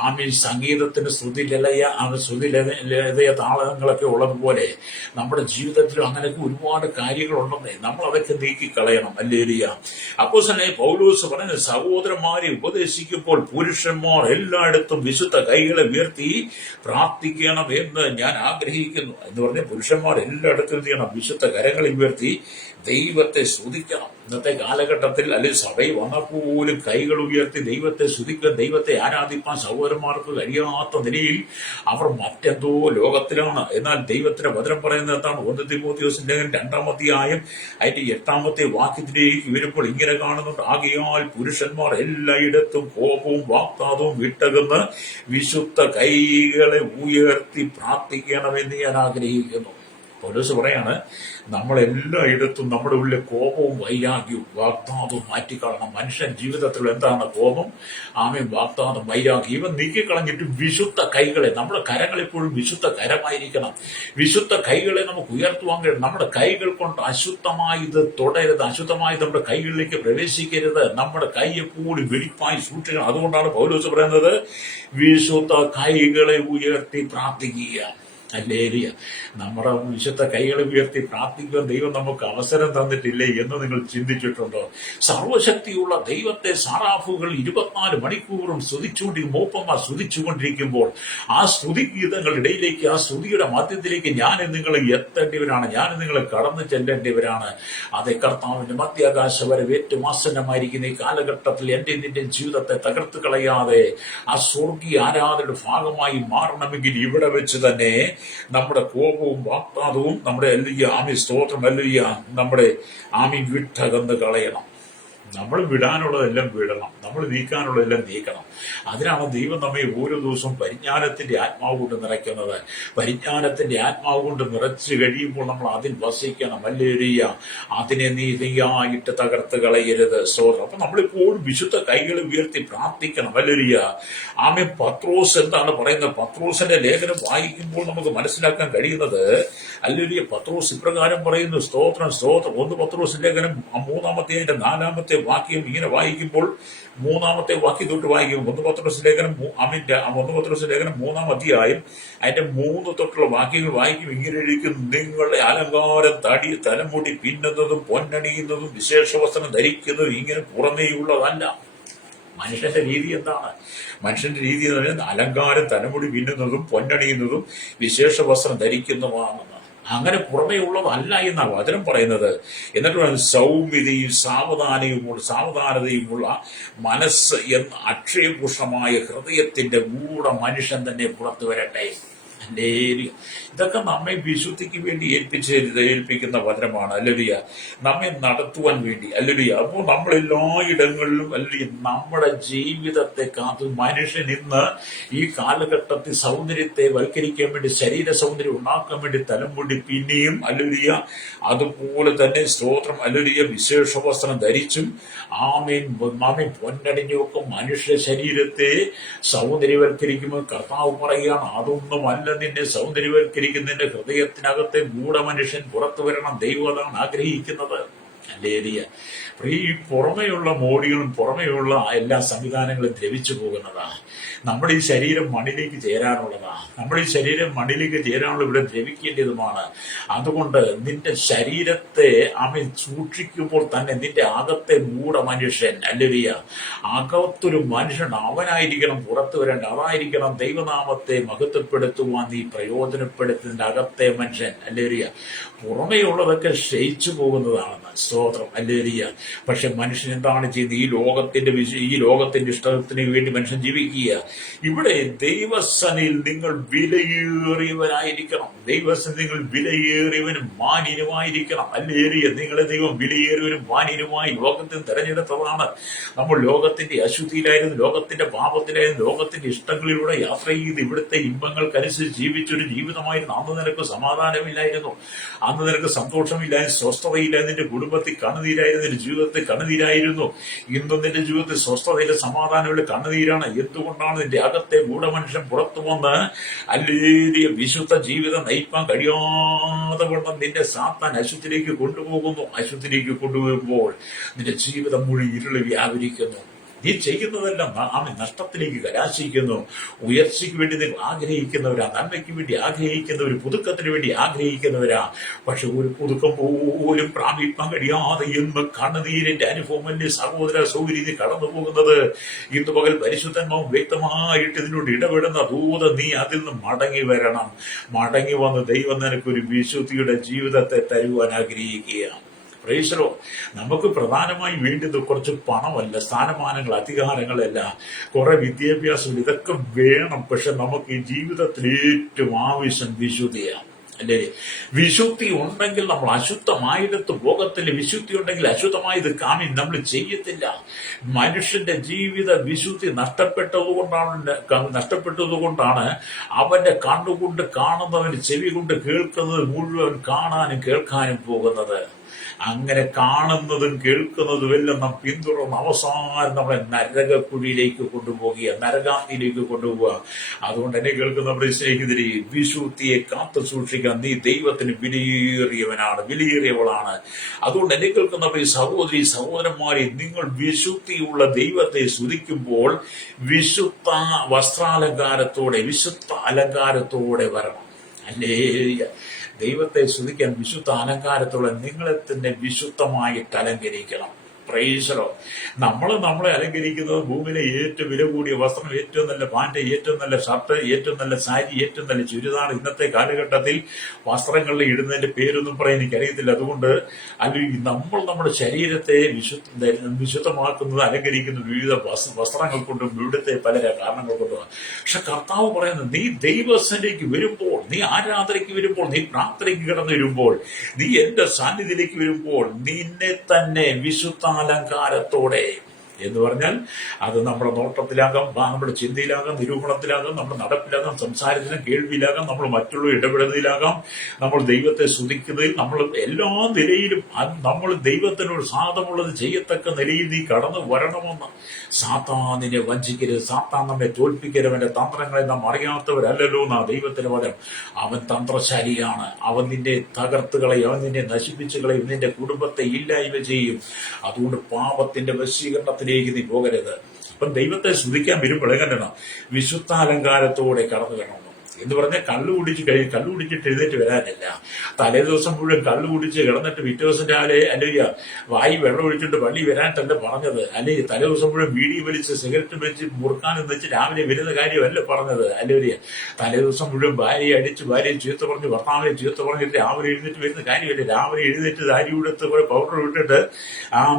ആമി സംഗീതത്തിന് ശ്രുതിലതയ താളങ്ങളൊക്കെ ഉള്ളതുപോലെ നമ്മുടെ ജീവിതത്തിലും അങ്ങനെയൊക്കെ ഒരുപാട് കാര്യങ്ങളുണ്ടെന്നേ, നമ്മൾ അതൊക്കെ നീക്കിക്കളയണം. ഹല്ലേലൂയ. അപ്പോസ്തലനായ പൗലോസ് പറഞ്ഞു, സഹോദരന്മാരെ ഉപദേശിക്കുമ്പോൾ പുരുഷന്മാർ എല്ലായിടത്തും വിശുദ്ധ കൈകളെ ഉയർത്തി പ്രാർത്ഥിക്കണം എന്ന് ഞാൻ ആഗ്രഹിക്കുന്നു എന്ന് പറഞ്ഞ് പുരുഷന്മാർ എല്ലായിടത്തും എന്ത് ചെയ്യണം? വിശുദ്ധ കരങ്ങളെ ഉയർത്തി ദൈവത്തെ സ്തുതിക്കണം. ഇന്നത്തെ കാലഘട്ടത്തിൽ അല്ലെങ്കിൽ സഭയിൽ വന്നപ്പോലും കൈകൾ ഉയർത്തി ദൈവത്തെ സ്തുതിക്കാൻ, ദൈവത്തെ ആരാധിപ്പാൻ സഹോദരന്മാർക്ക് കഴിയാത്ത നിലയിൽ അവർ മറ്റെന്തോ ലോകത്തിലാണ്. എന്നാൽ ദൈവത്തിന്റെ വചനം പറയുന്നത് എന്താണ്? 1 തിമോഥെയോസിന്റെ 2-ാം അധ്യായം അതിന്റെ 8-ാമത്തെ വാക്യത്തിലേക്ക് വരുമ്പോൾ ഇങ്ങനെ കാണുന്നുണ്ട്, ആകയാൽ പുരുഷന്മാർ എല്ലായിടത്തും കോപവും വാഗ്ദാനവും വിട്ടകന്ന് വിശുദ്ധ കൈകളെ ഉയർത്തി പ്രാർത്ഥിക്കണമെന്ന് ഞാൻ ആഗ്രഹിക്കുന്നു. പൗലോസ് പറയാണ്, നമ്മളെല്ലായിടത്തും നമ്മുടെ ഉള്ളിലെ കോപവും വൈരാഗ്യവും വാഗ്ദാനവും മാറ്റിക്കളണം. മനുഷ്യൻ ജീവിതത്തിൽ എന്താണ്? കോപം, ആമയും വാഗ്ദാനം, വൈരാഗ്യം. ഇവ നീക്കിക്കളഞ്ഞിട്ട് വിശുദ്ധ കൈകളെ, നമ്മുടെ കരങ്ങൾ എപ്പോഴും വിശുദ്ധ കരമായിരിക്കണം. വിശുദ്ധ കൈകളെ നമുക്ക് ഉയർത്തുവാൻ കഴിയും. നമ്മുടെ കൈകൾ കൊണ്ട് അശുദ്ധമായത് തൊടരുത്, അശുദ്ധമായത് നമ്മുടെ കൈകളിലേക്ക് പ്രവേശിക്കരുത്. നമ്മുടെ കൈ എപ്പോഴും വെടിപ്പായി സൂക്ഷിക്കണം. അതുകൊണ്ടാണ് പൗലോസ് പറയുന്നത്, വിശുദ്ധ കൈകളെ ഉയർത്തി പ്രാർത്ഥിക്കുക. ഹല്ലേലൂയ. നമ്മുടെ വിശുദ്ധ കൈകളെ ഉയർത്തി പ്രാർത്ഥിക്കുവാൻ ദൈവം നമുക്ക് അവസരം തന്നിട്ടില്ലേ എന്ന് നിങ്ങൾ ചിന്തിച്ചിട്ടുണ്ടോ? സർവശക്തിയുള്ള ദൈവത്തെ സാറാഫുകൾ 24 മണിക്കൂറും മൂപ്പന്മാർ സ്തുതിച്ചുകൊണ്ടിരിക്കുമ്പോൾ ആ സ്തുതിഗീതങ്ങളുടെ ഇടയിലേക്ക്, ആ സ്തുതിയുടെ മധ്യത്തിലേക്ക് ഞാനും നിങ്ങൾ എത്തേണ്ടവരാണ്, ഞാനും നിങ്ങൾ കടന്നു ചെല്ലേണ്ടവരാണ്. അതേ കർത്താവിന്റെ മധ്യാകാശ വരെ ഏറ്റവും ആസന്നമായിരിക്കുന്ന ഈ കാലഘട്ടത്തിൽ എന്റെ നിന്റെ ജീവിതത്തെ തകർത്ത് കളയാതെ ആ സ്വർഗീയ ആരാധനയുടെ ഭാഗമായി മാറണമെങ്കിൽ ഇവിടെ വെച്ച് തന്നെ നമ്മുടെ കോപവും വാഗ്ദാനവും നമ്മുടെ ആമി സ്തോത്രം നമ്മുടെ ആമി വിട്ടകന്ന് കളയണം. നമ്മൾ വിടാനുള്ളതെല്ലാം വിടണം, നമ്മൾ നീക്കാനുള്ളതെല്ലാം നീക്കണം. അതിനാണ് ദൈവം നമ്മെ ഓരോ ദിവസവും പരിജ്ഞാനത്തിന്റെ ആത്മാവ് കൊണ്ട് നിറയ്ക്കുന്നത്. പരിജ്ഞാനത്തിന്റെ ആത്മാവ് കൊണ്ട് നിറച്ചു കഴിയുമ്പോൾ നമ്മൾ അതിൽ വസിക്കണം. ഹല്ലേലൂയ. അതിനെ നീതിയായിട്ട് തകർത്ത് കളയരുത്. സ്തോത്രം. അപ്പൊ നമ്മളിപ്പോഴും വിശുദ്ധ കൈകൾ ഉയർത്തി പ്രാർത്ഥിക്കണം. ഹല്ലേലൂയ. ആമേ. പത്രോസ് എന്താണ് പറയുന്നത്? പത്രോസിന്റെ ലേഖനം വായിക്കുമ്പോൾ നമുക്ക് മനസ്സിലാക്കാൻ കഴിയുന്നത്, ഹല്ലേലൂയ, പത്രോസ് ഇപ്രകാരം പറയുന്നു. സ്തോത്രം, സ്തോത്രം. 1 പത്രോസ് ലേഖനം 3-ാമത്തെ 4-ാമത്തെ വാക്യം ഇങ്ങനെ വായിക്കുമ്പോൾ, 3-ാമത്തെ വാക്യം തൊട്ട് വായിക്കുമ്പോൾ 1 പത്രോസ് ലേഖനം 3-ാം അധ്യായം അതിന്റെ 3 തൊട്ടുള്ള വാക്യങ്ങൾ വായിക്കും. ഇങ്ങനെ ഇരിക്കും, നിങ്ങളുടെ അലങ്കാരം തലമുടി പിന്നുന്നതും പൊന്നണിയുന്നതും വിശേഷ വസ്ത്രം ധരിക്കുന്നതും ഇങ്ങനെ പുറമേയുള്ളതല്ല. മനുഷ്യന്റെ രീതി എന്താണ്? മനുഷ്യന്റെ രീതി എന്ന് പറയുന്നത് അലങ്കാരം തലമുടി പിന്നുന്നതും പൊന്നണിയുന്നതും വിശേഷ വസ്ത്രം ധരിക്കുന്നതുമാണെന്ന്. അങ്ങനെ പുറമേ ഉള്ളതല്ല എന്നാണ് വചനം പറയുന്നത്. എന്നിട്ട് സൗമ്യതയും സാവധാനതയുമുള്ള മനസ്സ് എന്ന അക്ഷയപുഷ്ടമായ ഹൃദയത്തിന്റെ ഗൂഢ മനുഷ്യൻ തന്നെ പുറത്തു വരട്ടെ. ഹല്ലേലൂയ. ഇതൊക്കെ നമ്മെ വിശുദ്ധിക്ക് വേണ്ടി ഏൽപ്പിക്കുന്ന വചനമാണ്. ഹല്ലേലൂയ. നമ്മെ നടത്തുവാൻ വേണ്ടി. ഹല്ലേലൂയ. അപ്പോൾ നമ്മൾ എല്ലായിടങ്ങളിലും ഹല്ലേലൂയ നമ്മുടെ ജീവിതത്തെ കാത്തു മനുഷ്യൻ ഇന്ന് ഈ കാലഘട്ടത്തിൽ സൗന്ദര്യത്തെ വൽക്കരിക്കാൻ വേണ്ടി, ശരീര സൗന്ദര്യം ഉണ്ടാക്കാൻ വേണ്ടി തലമുടി പിന്നെയും ഹല്ലേലൂയ അതുപോലെ തന്നെ സ്തോത്രം ഹല്ലേലൂയ വിശേഷ വസ്ത്രം ധരിച്ചും ആമേൻ പൊന്നണിഞ്ഞുമൊക്കെ മനുഷ്യ ശരീരത്തെ സൗന്ദര്യവൽക്കരിക്കുമ്പോൾ കർത്താവ് പറയുകയാണ്, അതൊന്നുമല്ല നിന്നെ സൗന്ദര്യവൽക്കരിക്കുന്നതിന്റെ ഹൃദയത്തിനകത്തെ ഗൂഢമനുഷ്യൻ പുറത്തു വരണം. ദൈവം അതാണ് ആഗ്രഹിക്കുന്നത്. ഹല്ലേലൂയ. ഈ പുറമെയുള്ള മോടികളും പുറമെയുള്ള എല്ലാ സംവിധാനങ്ങളും ദ്രവിച്ചു പോകുന്നതാണ്. നമ്മുടെ ഈ ശരീരം മണ്ണിലേക്ക് ചേരാനുള്ളതാണ്. നമ്മുടെ ഈ ശരീരം മണ്ണിലേക്ക് ചേരാനുള്ള ഇവിടെ ദ്രവിക്കേണ്ടതുമാണ്. അതുകൊണ്ട് നിന്റെ ശരീരത്തെ അവൻ സൂക്ഷിക്കുമ്പോൾ തന്നെ നിന്റെ അകത്തെ മനുഷ്യൻ ഹല്ലേലൂയ അകത്തൊരു മനുഷ്യൻ അവനായിരിക്കണം പുറത്തു വരേണ്ട. അതായിരിക്കണം ദൈവനാമത്തെ മഹത്വപ്പെടുത്തുവാൻ നീ പ്രയോജനപ്പെടുത്തുന്ന അകത്തെ മനുഷ്യൻ. ഹല്ലേലൂയ. പുറമെയുള്ളതൊക്കെ ക്ഷയിച്ചു പോകുന്നതാണെന്ന് സ്തോത്രം. ഹല്ലേലൂയ. പക്ഷെ മനുഷ്യൻ എന്താണ് ചെയ്യുന്നത്? ഈ ലോകത്തിന്റെ ഇഷ്ടത്തിന് വേണ്ടി മനുഷ്യൻ ജീവിക്കുക. ഇവിടെ ദൈവസന്നിധിയിൽ നിങ്ങൾ വിലയേറിയവനായിരിക്കണം. ദൈവസന്നിധിയിൽ നിങ്ങൾ വിലയേറിയവനും മാന്യനുമായിരിക്കണം. ഹല്ലേലൂയ. നിങ്ങളെ ദൈവം വിലയേറിയവനും മാന്യനുമായി ലോകത്തിൽ തെരഞ്ഞെടുത്തതാണ്. നമ്മൾ ലോകത്തിന്റെ അശുദ്ധിയിലായിരുന്നു, ലോകത്തിന്റെ പാപത്തിലായിരുന്നു, ലോകത്തിന്റെ ഇഷ്ടങ്ങളിലൂടെ യാത്ര ചെയ്ത് ഇവിടുത്തെ ഇമ്പങ്ങൾക്കനുസരിച്ച് ജീവിച്ചൊരു ജീവിതമായിരുന്നു. അന്ന് നിനക്ക് സമാധാനമില്ലായിരുന്നു, അന്ന് നിനക്ക് സന്തോഷമില്ലായിരുന്നു, സ്വസ്ഥതയില്ലായിരുന്നു, നിന്റെ കുടുംബത്തിൽ കണ്ണുനീരായിരുന്നു, നിന്റെ ജീവിതത്തിൽ കണ്ണുനീരായിരുന്നു. ഇന്നും നിന്റെ ജീവിതത്തിൽ സ്വസ്ഥതയിലെ സമാധാനമുള്ള കണ്ണുനീരാണ്. എന്തുകൊണ്ടാണ്? നിന്റെ അകത്തെ ഗൂഢമനുഷ്യൻ പുറത്തു വന്ന് ഹല്ലേലൂയ വിശുദ്ധ ജീവിതം നയിപ്പാൻ കഴിയാതെ വണ്ണം നിന്റെ സാത്താൻ അശുദ്ധിയിലേക്ക് കൊണ്ടുപോകുന്നു. അശുദ്ധിയിലേക്ക് കൊണ്ടുപോകുമ്പോൾ നിന്റെ ജീവിതം മുഴുവൻ ഇരുള് വ്യാപരിക്കുന്നു. നീ ചെയ്യുന്നതെല്ലാം അവൻ നഷ്ടത്തിലേക്ക് കലാശിക്കുന്നു. ഉയർച്ചയ്ക്ക് വേണ്ടി നിങ്ങൾ ആഗ്രഹിക്കുന്നവരാ, നന്മയ്ക്ക് വേണ്ടി ആഗ്രഹിക്കുന്നവർ, പുതുക്കത്തിന് വേണ്ടി ആഗ്രഹിക്കുന്നവരാ. പക്ഷെ ഒരു പുതുക്കം പോലും പ്രാപിക്കാൻ കഴിയാതെ എന്ന് കണ്ണുനീരിന്റെ അനുഭവമല്ലേ സഹോദര സൗകര്യം കടന്നു പോകുന്നത്. ഇന്ന് പകൽ പരിശുദ്ധന്മാവും വ്യക്തമായിട്ട് ഇതിനോട് ഇടപെടുന്ന ദൂത നീ അതിൽ നിന്ന് മടങ്ങി വരണം. മടങ്ങി വന്ന് ദൈവം നിനക്കൊരു വിശുദ്ധിയുടെ ജീവിതത്തെ തരുവാൻ ആഗ്രഹിക്കുകയാണ്. പ്രൈസലോ. നമുക്ക് പ്രധാനമായി വേണ്ടത് കുറച്ച് പണമല്ല, സ്ഥാനമാനങ്ങൾ, അധികാരങ്ങളല്ല, കുറെ വിദ്യാഭ്യാസം, ഇതൊക്കെ വേണം. പക്ഷെ നമുക്ക് ഈ ജീവിതത്തിൽ ഏറ്റവും ആവശ്യം വിശുദ്ധിയാണ്. അല്ലേ? വിശുദ്ധി ഉണ്ടെങ്കിൽ നമ്മൾ അശുദ്ധമായിടത്ത് പോകത്തില്ല. വിശുദ്ധി ഉണ്ടെങ്കിൽ അശുദ്ധമായത് നമ്മൾ ചെയ്യത്തില്ല. മനുഷ്യന്റെ ജീവിത വിശുദ്ധി നഷ്ടപ്പെട്ടതുകൊണ്ടാണ് അവന്റെ കണ്ണുകൊണ്ട് കാണുന്നവന്, ചെവി കൊണ്ട് കേൾക്കുന്നത് മുഴുവൻ കാണാനും കേൾക്കാനും പോകുന്നത്. അങ്ങനെ കാണുന്നതും കേൾക്കുന്നതും എല്ലാം നാം പിന്തുടർന്ന് അവസാനം നമ്മളെ നരകക്കുഴിയിലേക്ക് കൊണ്ടുപോകുക, നരകാഗ്നിയിലേക്ക് കൊണ്ടുപോവുക. അതുകൊണ്ട് എന്നെ കേൾക്കുന്നവരുടെ സ്നേഹിതരെ, വിശുദ്ധിയെ കാത്തു സൂക്ഷിക്കാൻ നീ ദൈവത്തിന് വിലയേറിയവനാണ്, വിലയേറിയവളാണ്. അതുകൊണ്ട് എന്നെ കേൾക്കുന്നവരുടെ സഹോദരി സഹോദരന്മാരെ, നിങ്ങൾ വിശുദ്ധിയുള്ള ദൈവത്തെ സ്തുതിക്കുമ്പോൾ വിശുദ്ധ വസ്ത്രാലങ്കാരത്തോടെ, വിശുദ്ധ അലങ്കാരത്തോടെ വരണം. ഹല്ലേലൂയ. ദൈവത്തെ സ്തുതിക്കാൻ വിശുദ്ധ അലങ്കാരത്തോടെ നിങ്ങളെ തന്നെ വിശുദ്ധമായിട്ട് അലങ്കരിക്കണം. പ്രൈസലോ. നമ്മളെ അലങ്കരിക്കുന്നത് ഭൂമിയിലെ ഏറ്റവും വില കൂടിയ വസ്ത്രം, ഏറ്റവും നല്ല പാന്റ്, ഏറ്റവും നല്ല ഷർട്ട്, ഏറ്റവും നല്ല സാരി, ഏറ്റവും നല്ല ചുരിദാർ. ഇന്നത്തെ കാലഘട്ടത്തിൽ വസ്ത്രങ്ങളിൽ ഇടുന്നതിന്റെ പേരൊന്നും പറയാൻ എനിക്കറിയത്തില്ല. അതുകൊണ്ട് അല്ലെങ്കിൽ നമ്മുടെ ശരീരത്തെ വിശുദ്ധമാക്കുന്നത്, അലങ്കരിക്കുന്ന വിവിധ വസ്ത്രങ്ങൾ കൊണ്ടും ഇവിടുത്തെ പല കാരണങ്ങൾ കൊണ്ടും. പക്ഷെ കർത്താവ് പറയുന്നത്, നീ ദൈവസന്നിധിക്ക് വരുമ്പോൾ, നീ ആരാധനയ്ക്ക് വരുമ്പോൾ, നീ പ്രാർത്ഥനയ്ക്ക് കിടന്നു വരുമ്പോൾ, നീ എന്റെ സാന്നിധ്യത്തിലേക്ക് വരുമ്പോൾ നിന്നെ തന്നെ വിശുദ്ധ അലങ്കാരത്തോടെ എന്ന് പറഞ്ഞാൽ അത് നമ്മുടെ നോട്ടത്തിലാകാം, നമ്മുടെ ചിന്തയിലാകാം, നിരൂപണത്തിലാകാം, നമ്മുടെ നടപ്പിലാകാം, സംസാരത്തിലും കേൾവിയിലാകാം, നമ്മൾ മറ്റുള്ള ഇടപെടുന്നതിലാകാം, നമ്മൾ ദൈവത്തെ സ്തുതിക്കുന്നതിൽ, നമ്മൾ എല്ലാ നിലയിലും നമ്മൾ ദൈവത്തിനോട് സാധമുള്ളത് ചെയ്യത്തക്ക നിലയിൽ നീ കടന്നു വരണമെന്ന്. സാത്താനിനെ വഞ്ചിക്കരുത്, സാത്താൻ നമ്മെ തോൽപ്പിക്കരുത്. അവന്റെ തന്ത്രങ്ങളെ നാം അറിയാത്തവരല്ലല്ലോ എന്നാ ദൈവത്തിന് പകരം. അവൻ തന്ത്രശാലിയാണ്. അവൻ നിന്നെ തകർത്ത് കളയും, അവൻ നിന്നെ നശിപ്പിച്ചു കളയും, നിന്റെ കുടുംബത്തെ ഇല്ലായ്മ ചെയ്യും. അതുകൊണ്ട് പാപത്തിന്റെ വശീകരണത്തിലേക്ക് നീ പോകരുത്. അപ്പം ദൈവത്തെ സ്തുതിക്കാൻ വരുമ്പോൾ എങ്ങനെ വിശുദ്ധ അലങ്കാരത്തോടെ കടന്നു വേണം എന്ന് പറഞ്ഞാൽ കള്ളുകുടിച്ചിട്ട് എഴുന്നേറ്റ് വരാനില്ല. തലേ ദിവസം മുഴുവൻ കള്ളുകുടിച്ച് കിടന്നിട്ട് പിറ്റേ ദിവസം രാവിലെ അല്ലെങ്കിൽ വായി വെള്ളം ഒഴിച്ചിട്ട് പള്ളി വരാനല്ല പറഞ്ഞത്. അല്ലെങ്കിൽ തലേ ദിവസം മുഴുവൻ വീടി വലിച്ച് സിഗരറ്റ് വെച്ച് മുറുക്കാനും വെച്ച് രാവിലെ വരുന്ന കാര്യമല്ല പറഞ്ഞത്. അല്ലെങ്കിൽ തലേ ദിവസം മുഴുവൻ ഭാര്യയെ അടിച്ച്, ഭാര്യയെ ചീത്ത പറഞ്ഞ്, ഭർത്താവിനെ ചീത്ത പറഞ്ഞിട്ട് രാവിലെ എഴുന്നേറ്റ് വരുന്ന കാര്യമല്ല. രാവിലെ എഴുന്നേറ്റ് അരി കൊടുത്ത് കുറെ പൗഡർ ഇട്ടിട്ട്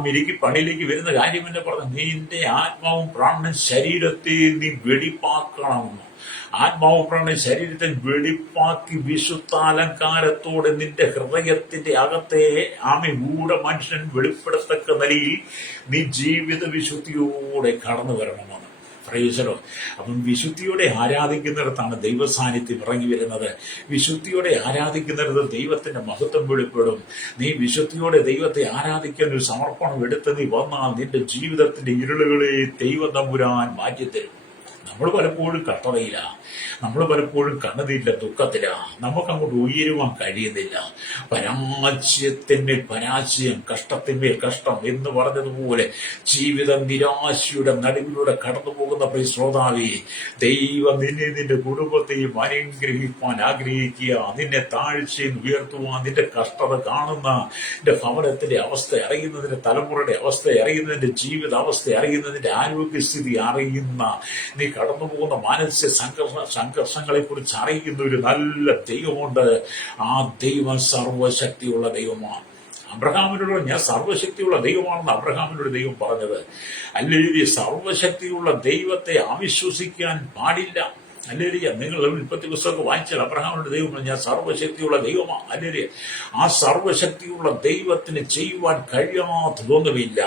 മിരിക്ക് പണിയിലേക്ക് വരുന്ന കാര്യമല്ല പറഞ്ഞത്. നിന്റെ ആത്മാവും പ്രാണനും ശരീരത്തെ നീ വെടിപ്പാക്കണം. ആത്മാവും പ്രാണൻ ശരീരത്തിൽ വെളിപ്പാക്കി വിശുദ്ധാലങ്കാരത്തോടെ നിന്റെ ഹൃദയത്തിന്റെ അകത്തെ ഗൂഢ മനുഷ്യൻ വെളിപ്പെടുത്തക്ക നിലയിൽ നീ ജീവിത വിശുദ്ധിയോടെ കടന്നു വരണമെന്ന്. പ്രയോജനം. അപ്പം വിശുദ്ധിയോടെ ആരാധിക്കുന്നിടത്താണ് ദൈവസാന്നിധ്യം ഇറങ്ങി വരുന്നത്. വിശുദ്ധിയോടെ ആരാധിക്കുന്നിടത്ത് ദൈവത്തിന്റെ മഹത്വം വെളിപ്പെടും. നീ വിശുദ്ധിയോടെ ദൈവത്തെ ആരാധിക്കാൻ ഒരു സമർപ്പണം എടുത്ത് നീ വന്നാൽ നിന്റെ ജീവിതത്തിന്റെ ഇരുളുകളെ ദൈവം തമ്പുരാൻ മാറ്റിത്തരും. നമ്മൾ പലപ്പോഴും കട്ടതയില്ല, നമ്മൾ പലപ്പോഴും കണ്ണുനീരില്ല, ദുഃഖത്തില, നമുക്ക് അങ്ങോട്ട് ഉയരുവാൻ കഴിയുന്നില്ല. പരാജയത്തിന്മേൽ പരാജയം, കഷ്ടത്തിന്മേൽ കഷ്ടം എന്ന് പറഞ്ഞതുപോലെ ജീവിതം നിരാശയുടെ നടുവിലൂടെ കടന്നു പോകുന്ന പ്രിയ ശ്രോതാവേ, ദൈവം നിന്നെ നിന്റെ കുടുംബത്തെയും അനുഗ്രഹിക്കാൻ ആഗ്രഹിക്കുക. നിന്നെ താഴ്ചയിൽ ഉയർത്തുവാൻ, നിന്റെ കഷ്ടത കാണുന്ന, നിന്റെ ഭവനത്തിന്റെ അവസ്ഥ അറിയുന്നതിന്റെ, തലമുറയുടെ അവസ്ഥ അറിയുന്നതിന്റെ, ജീവിത അവസ്ഥ അറിയുന്നതിന്റെ, ആരോഗ്യസ്ഥിതി അറിയുന്ന, നീ കടന്നു പോകുന്ന മാനസിക സംഘർഷങ്ങളെ കുറിച്ച് അറിയുന്ന ഒരു നല്ല ദൈവമുണ്ട്. ആ ദൈവം സർവശക്തിയുള്ള ദൈവമാണ്. അബ്രഹാമിനോട് ഞാൻ സർവശക്തിയുള്ള ദൈവമാണെന്ന് അബ്രഹാമിനോട് ദൈവം പറഞ്ഞത്. അല്ലെങ്കിൽ സർവശക്തിയുള്ള ദൈവത്തെ അവിശ്വസിക്കാൻ പാടില്ല. അല്ലേരിയ, നിങ്ങൾ ഉൽപ്പത്തി പുസ്തകം വായിച്ചാൽ അബ്രഹാമിന്റെ ദൈവം ഞാൻ സർവശക്തിയുള്ള ദൈവമാണ്. അല്ലേരിയ, ആ സർവശക്തിയുള്ള ദൈവത്തിന് ചെയ്യുവാൻ കഴിയാത്തതൊന്നുമില്ല.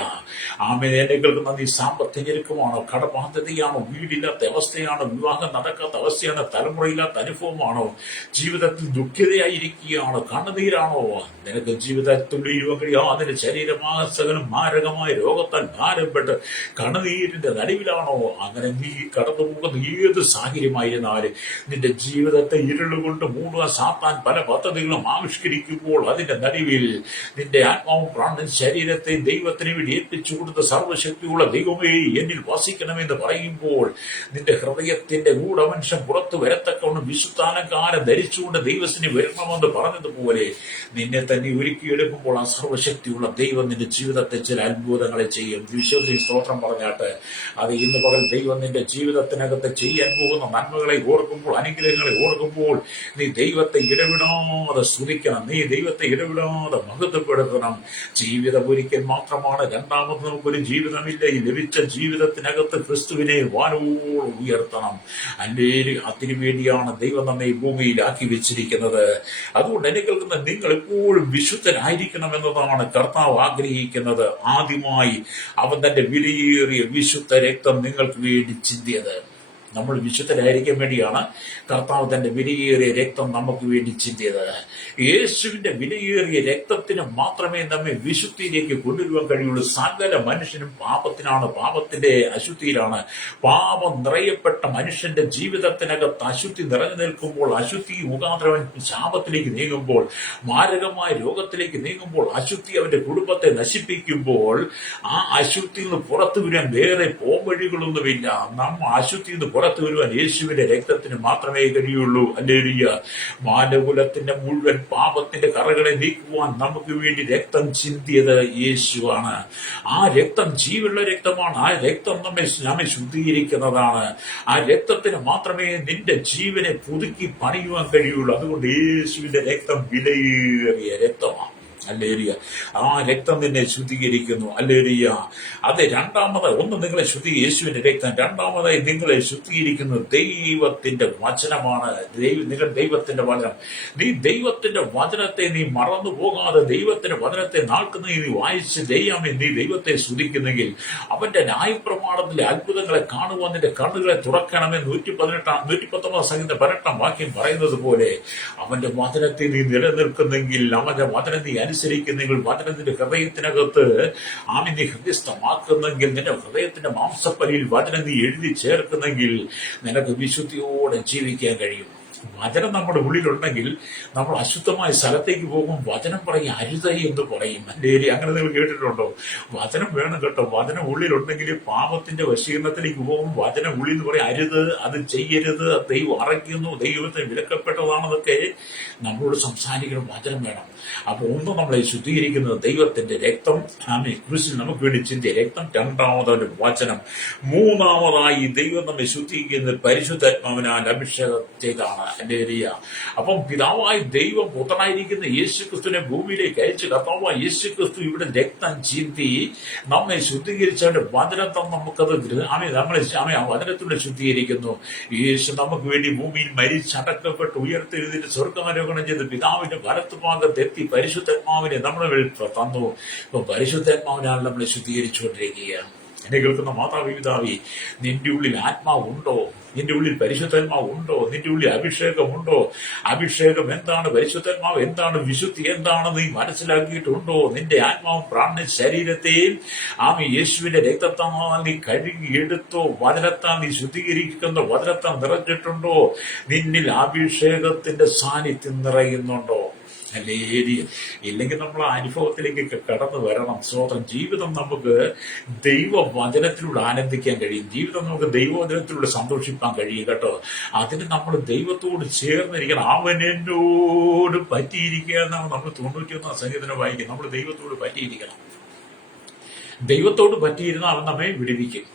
എന്നെ കേൾക്കുന്ന നീ സാമ്പത്തിക ഞെരുക്കമാണോ, കടബാധ്യതയാണോ, വീടില്ലാത്ത അവസ്ഥയാണോ, വിവാഹം നടക്കാത്ത അവസ്ഥയാണോ, തലമുറയില്ലാത്ത അനുഭവമാണോ, ജീവിതത്തിൽ ദുഃഖിതയായിരിക്കുകയാണോ, കണ്ണുനീരാണോ, നിനക്ക് ജീവിതത്തിൽ അതിന്റെ ശരീരമാസകനും മാരകമായ രോഗത്താൽ ഭാരപ്പെട്ട് കണ്ണുനീരിന്റെ നടുവിലാണോ, അങ്ങനെ നീ കടന്നു പോകുന്ന ഏത് സാഹചര്യമായി നിന്റെ ജീവിതത്തെ ഇരുളുകൊണ്ട് മൂടുക സാത്താൻ പല പദ്ധതികളും ആവിഷ്കരിക്കുമ്പോൾ അതിന്റെ നടുവിൽ നിന്റെ ആത്മാവും പ്രാണൻ ശരീരത്തെ ദൈവത്തിന് വേണ്ടി ഏൽപ്പിച്ചു കൊടുത്ത സർവശക്തിയുള്ള ദൈവമേ എന്നിൽ വസിക്കണമെന്ന് പറയുമ്പോൾ നിന്റെ ഹൃദയത്തിന്റെ ഗൂഢമനുഷ്യൻ പുറത്തു വരത്തക്കവണ്ണം വിശുദ്ധാലങ്കാരം ധരിച്ചുകൊണ്ട് ദൈവത്തിന് വരണമെന്ന് പറഞ്ഞതുപോലെ നിന്നെ തന്നെ ഒരുക്കിയെടുക്കുമ്പോൾ ആ സർവശക്തിയുള്ള ദൈവം നിന്റെ ജീവിതത്തെ ചില അത്ഭുതങ്ങളെ ചെയ്യും. വിശ്വസിച്ച് സ്തോത്രം പറഞ്ഞാട്ട് അത് ഇന്ന് പകൽ ദൈവം നിന്റെ ജീവിതത്തിനകത്ത് ചെയ്യാൻ പോകുന്ന നന്മകളെ ഓർക്കുമ്പോൾ, അനുഗ്രഹങ്ങളെ ഓർക്കുമ്പോൾ നീ ദൈവത്തെ ഇടവിടാതെ സ്തുതിക്കണം. നീ ദൈവത്തെ ഇടവിടാതെ മഹത്വപ്പെടുത്തണം. ജീവിതം ഒരിക്കൽ മാത്രമാണ്, രണ്ടാമത് നമുക്കൊരു ജീവിതമില്ല. ഈ ലഭിച്ച ജീവിതത്തിനകത്ത് ക്രിസ്തുവിനെ വാനോളം ഉയർത്തണം. അല്ലെങ്കിൽ അതിനുവേണ്ടിയാണ് ദൈവം നമ്മെ ഭൂമിയിലാക്കി വെച്ചിരിക്കുന്നത്. അതുകൊണ്ട് എന്നെ കേൾക്കുന്ന നിങ്ങൾ എപ്പോഴും വിശുദ്ധനായിരിക്കണം എന്നതാണ് കർത്താവ് ആഗ്രഹിക്കുന്നത്. ആദ്യമായി അവൻ തന്റെ വിലയേറിയ വിശുദ്ധ രക്തം നിങ്ങൾക്ക് വേണ്ടി ചിന്തിയത്. നമ്മൾ വിശുദ്ധരായിരിക്കാൻ വേണ്ടിയാണ് കർത്താവ് തന്റെ വിലയേറിയ രക്തം നമുക്ക് വേണ്ടി ചിന്തിയത്. യേശുവിന്റെ വിലയേറിയ രക്തത്തിന് മാത്രമേ നമ്മെ വിശുദ്ധിയിലേക്ക് കൊണ്ടുവരുവാൻ കഴിയുള്ളൂ. സകല മനുഷ്യനും പാപത്തിനാണ്, പാപത്തിന്റെ അശുദ്ധിയിലാണ്. പാപം നിറയപ്പെട്ട മനുഷ്യന്റെ ജീവിതത്തിനകത്ത് അശുദ്ധി നിറഞ്ഞു നിൽക്കുമ്പോൾ, അശുദ്ധി മുഖാന്തരം ശാപത്തിലേക്ക് നീങ്ങുമ്പോൾ, മാരകമായ രോഗത്തിലേക്ക് നീങ്ങുമ്പോൾ, അശുദ്ധി അവന്റെ കുടുംബത്തെ നശിപ്പിക്കുമ്പോൾ, ആ അശുദ്ധിയിൽ നിന്ന് പുറത്തു വരാൻ വേറെ പോംവഴികളൊന്നുമില്ല. നമ്മൾ അശുദ്ധിയിൽ നിന്ന് പുറത്തു വരുവാൻ യേശുവിന്റെ രക്തത്തിന് മാത്രമേ കഴിയുള്ളൂ. ഹല്ലേലൂയ. മാനകുലത്തിന്റെ മുഴുവൻ പാപത്തിന്റെ കറകളെ നീക്കുവാൻ നമുക്ക് വേണ്ടി രക്തം ചിന്തിയത് യേശുവാണ്. ആ രക്തം ജീവനുള്ള രക്തമാണ്. ആ രക്തം നമ്മെ ശുദ്ധീകരിക്കുന്നതാണ്. ആ രക്തത്തിന് മാത്രമേ നിന്റെ ജീവനെ പുതുക്കി പണിയുവാൻ കഴിയുള്ളൂ. അതുകൊണ്ട് യേശുവിന്റെ രക്തം വിലയേറിയ രക്തമാണ്. ഹല്ലേലൂയ. ആ രക്തം നിന്നെ ശുദ്ധീകരിക്കുന്നു. ഹല്ലേലൂയ. അത് രണ്ടാമതായി, ഒന്ന് നിങ്ങളെ യേശുവിന്റെ രക്തം, രണ്ടാമതായി നിങ്ങളെ ശുദ്ധീകരിക്കുന്നത് ദൈവത്തിന്റെ വചനമാണ്. നിങ്ങൾ ദൈവത്തിന്റെ വചനം, നീ ദൈവത്തിന്റെ വചനത്തെ നീ മറന്നു പോകാതെ ദൈവത്തിന്റെ വചനത്തെ നാൾക്കുന്ന നീ വായിച്ച് നീ ദൈവത്തെ സ്തുതിക്കുന്നെങ്കിൽ അവന്റെ ന്യായപ്രമാണത്തിലെ അത്ഭുതങ്ങളെ കാണുവാൻ നിന്റെ കണ്ണുകളെ തുറക്കണമെന്ന് 119 സംഗീത 18 വാക്യം പറയുന്നത് പോലെ അവന്റെ വചനത്തെ നീ നിലനിൽക്കുന്നെങ്കിൽ, അവന്റെ വചനം നീ അനുസരിക്കുന്നെങ്കിൽ, വചനത്തിന്റെ ഹൃദയത്തിനകത്ത് നീ ഹൃദയസ്ഥമാക്കുന്നെങ്കിൽ, നിന്റെ ഹൃദയത്തിന്റെ മാംസപ്പലിയിൽ വചനം നീ എഴുതി ചേർക്കുന്നെങ്കിൽ നിനക്ക് വിശുദ്ധിയോടെ ജീവിക്കാൻ കഴിയും. വചനം നമ്മുടെ ഉള്ളിലുണ്ടെങ്കിൽ നമ്മൾ അശുദ്ധമായ സ്ഥലത്തേക്ക് പോകും. വചനം പറയും അരുത് എന്ന് പറയും. അങ്ങനെ നിങ്ങൾ കേട്ടിട്ടുണ്ടോ? വചനം വേണം കേട്ടോ. വചനം ഉള്ളിലുണ്ടെങ്കിൽ പാപത്തിന്റെ വശീകരണത്തിലേക്ക് പോകും. വചനം ഉള്ളിൽ എന്ന് പറയും അരുത്, അത് ചെയ്യരുത്, ദൈവം അറയ്ക്കുന്നു, ദൈവത്തെ വിലക്കപ്പെട്ടതാണെന്നൊക്കെ നമ്മളോട് സംസാരിക്കണം. വചനം വേണം. അപ്പൊ ഒന്ന് നമ്മളെ ശുദ്ധീകരിക്കുന്നത് ദൈവത്തിന്റെ രക്തം, ക്രൂശിൽ നമുക്ക് വേണ്ടി ചിന്തിയ രക്തം. രണ്ടാമതൊരു വചനം. മൂന്നാമതായി ദൈവം നമ്മെ ശുദ്ധീകരിക്കുന്നത് പരിശുദ്ധാത്മാവിനാൽ അഭിഷേകം ചെയ്താണ്. ഹല്ലേലൂയ. അപ്പം പിതാവായ ദൈവം പുത്രനായിരിക്കുന്ന യേശു ക്രിസ്തുവിനെ ഭൂമിയിലേക്ക് അയച്ച് കർത്താവായ യേശു ക്രിസ്തു ഇവിടെ രക്തം ചിന്തി നമ്മെ ശുദ്ധീകരിച്ചവന്റെ വചനത്തെ നമുക്കത് നമ്മളെ ആ വചനത്തിലൂടെ ശുദ്ധീകരിക്കുന്നു. യേശു നമുക്ക് വേണ്ടി ഭൂമിയിൽ മരിച്ചടക്കപ്പെട്ട് ഉയർത്തെഴുതിട്ട് സ്വർഗാരോഹണം ചെയ്ത് പിതാവിന്റെ വലത്തുഭാഗത്തെത്തി പരിശുദ്ധാത്മാവിനെ നമ്മുടെ മേൽ തന്നു. ഇപ്പൊ പരിശുദ്ധാത്മാവിനാൽ നമ്മളെ ശുദ്ധീകരിച്ചുകൊണ്ടിരിക്കുകയാണ്. എന്നെ കേൾക്കുന്ന മാതാവി പിതാവി, നിന്റെ ഉള്ളിൽ ആത്മാവുണ്ടോ? നിന്റെ ഉള്ളിൽ പരിശുദ്ധാത്മാവ് ഉണ്ടോ? നിന്റെ ഉള്ളിൽ അഭിഷേകമുണ്ടോ? അഭിഷേകം എന്താണ്? പരിശുദ്ധാത്മാവ് എന്താണ്? വിശുദ്ധി എന്താണെന്ന് നീ മനസ്സിലാക്കിയിട്ടുണ്ടോ? നിന്റെ ആത്മാവും പ്രാണ ശരീരത്തെയും യേശുവിന്റെ രക്തത്താൽ നീ കഴുകിയെടുത്തോ? വചനത്താൽ നീ ശുദ്ധീകരിക്കുന്ന വചനത്താൽ നിറഞ്ഞിട്ടുണ്ടോ? നിന്നിൽ അഭിഷേകത്തിന്റെ സാന്നിധ്യം നിറയുന്നുണ്ടോ? ഹല്ലേലൂയ. ഇല്ലെങ്കിൽ നമ്മൾ ആ അനുഭവത്തിലേക്ക് കടന്നു വരണം. സ്വന്തം ജീവിതം നമുക്ക് ദൈവവചനത്തിലൂടെ ആനന്ദിക്കാൻ കഴിയും. ജീവിതം നമുക്ക് ദൈവവചനത്തിലൂടെ സന്തോഷിക്കാൻ കഴിയും കേട്ടോ. അതിന് നമ്മൾ ദൈവത്തോട് ചേർന്നിരിക്കണം. അവൻ എന്നോട് പറ്റിയിരിക്കുക എന്നാണ് നമ്മൾ 91 സംഗീതം വായിക്കുന്നത്. നമ്മൾ ദൈവത്തോട് പറ്റിയിരിക്കണം. ദൈവത്തോട് പറ്റിയിരുന്ന അവൻ നമ്മെ വിടുവിക്കും.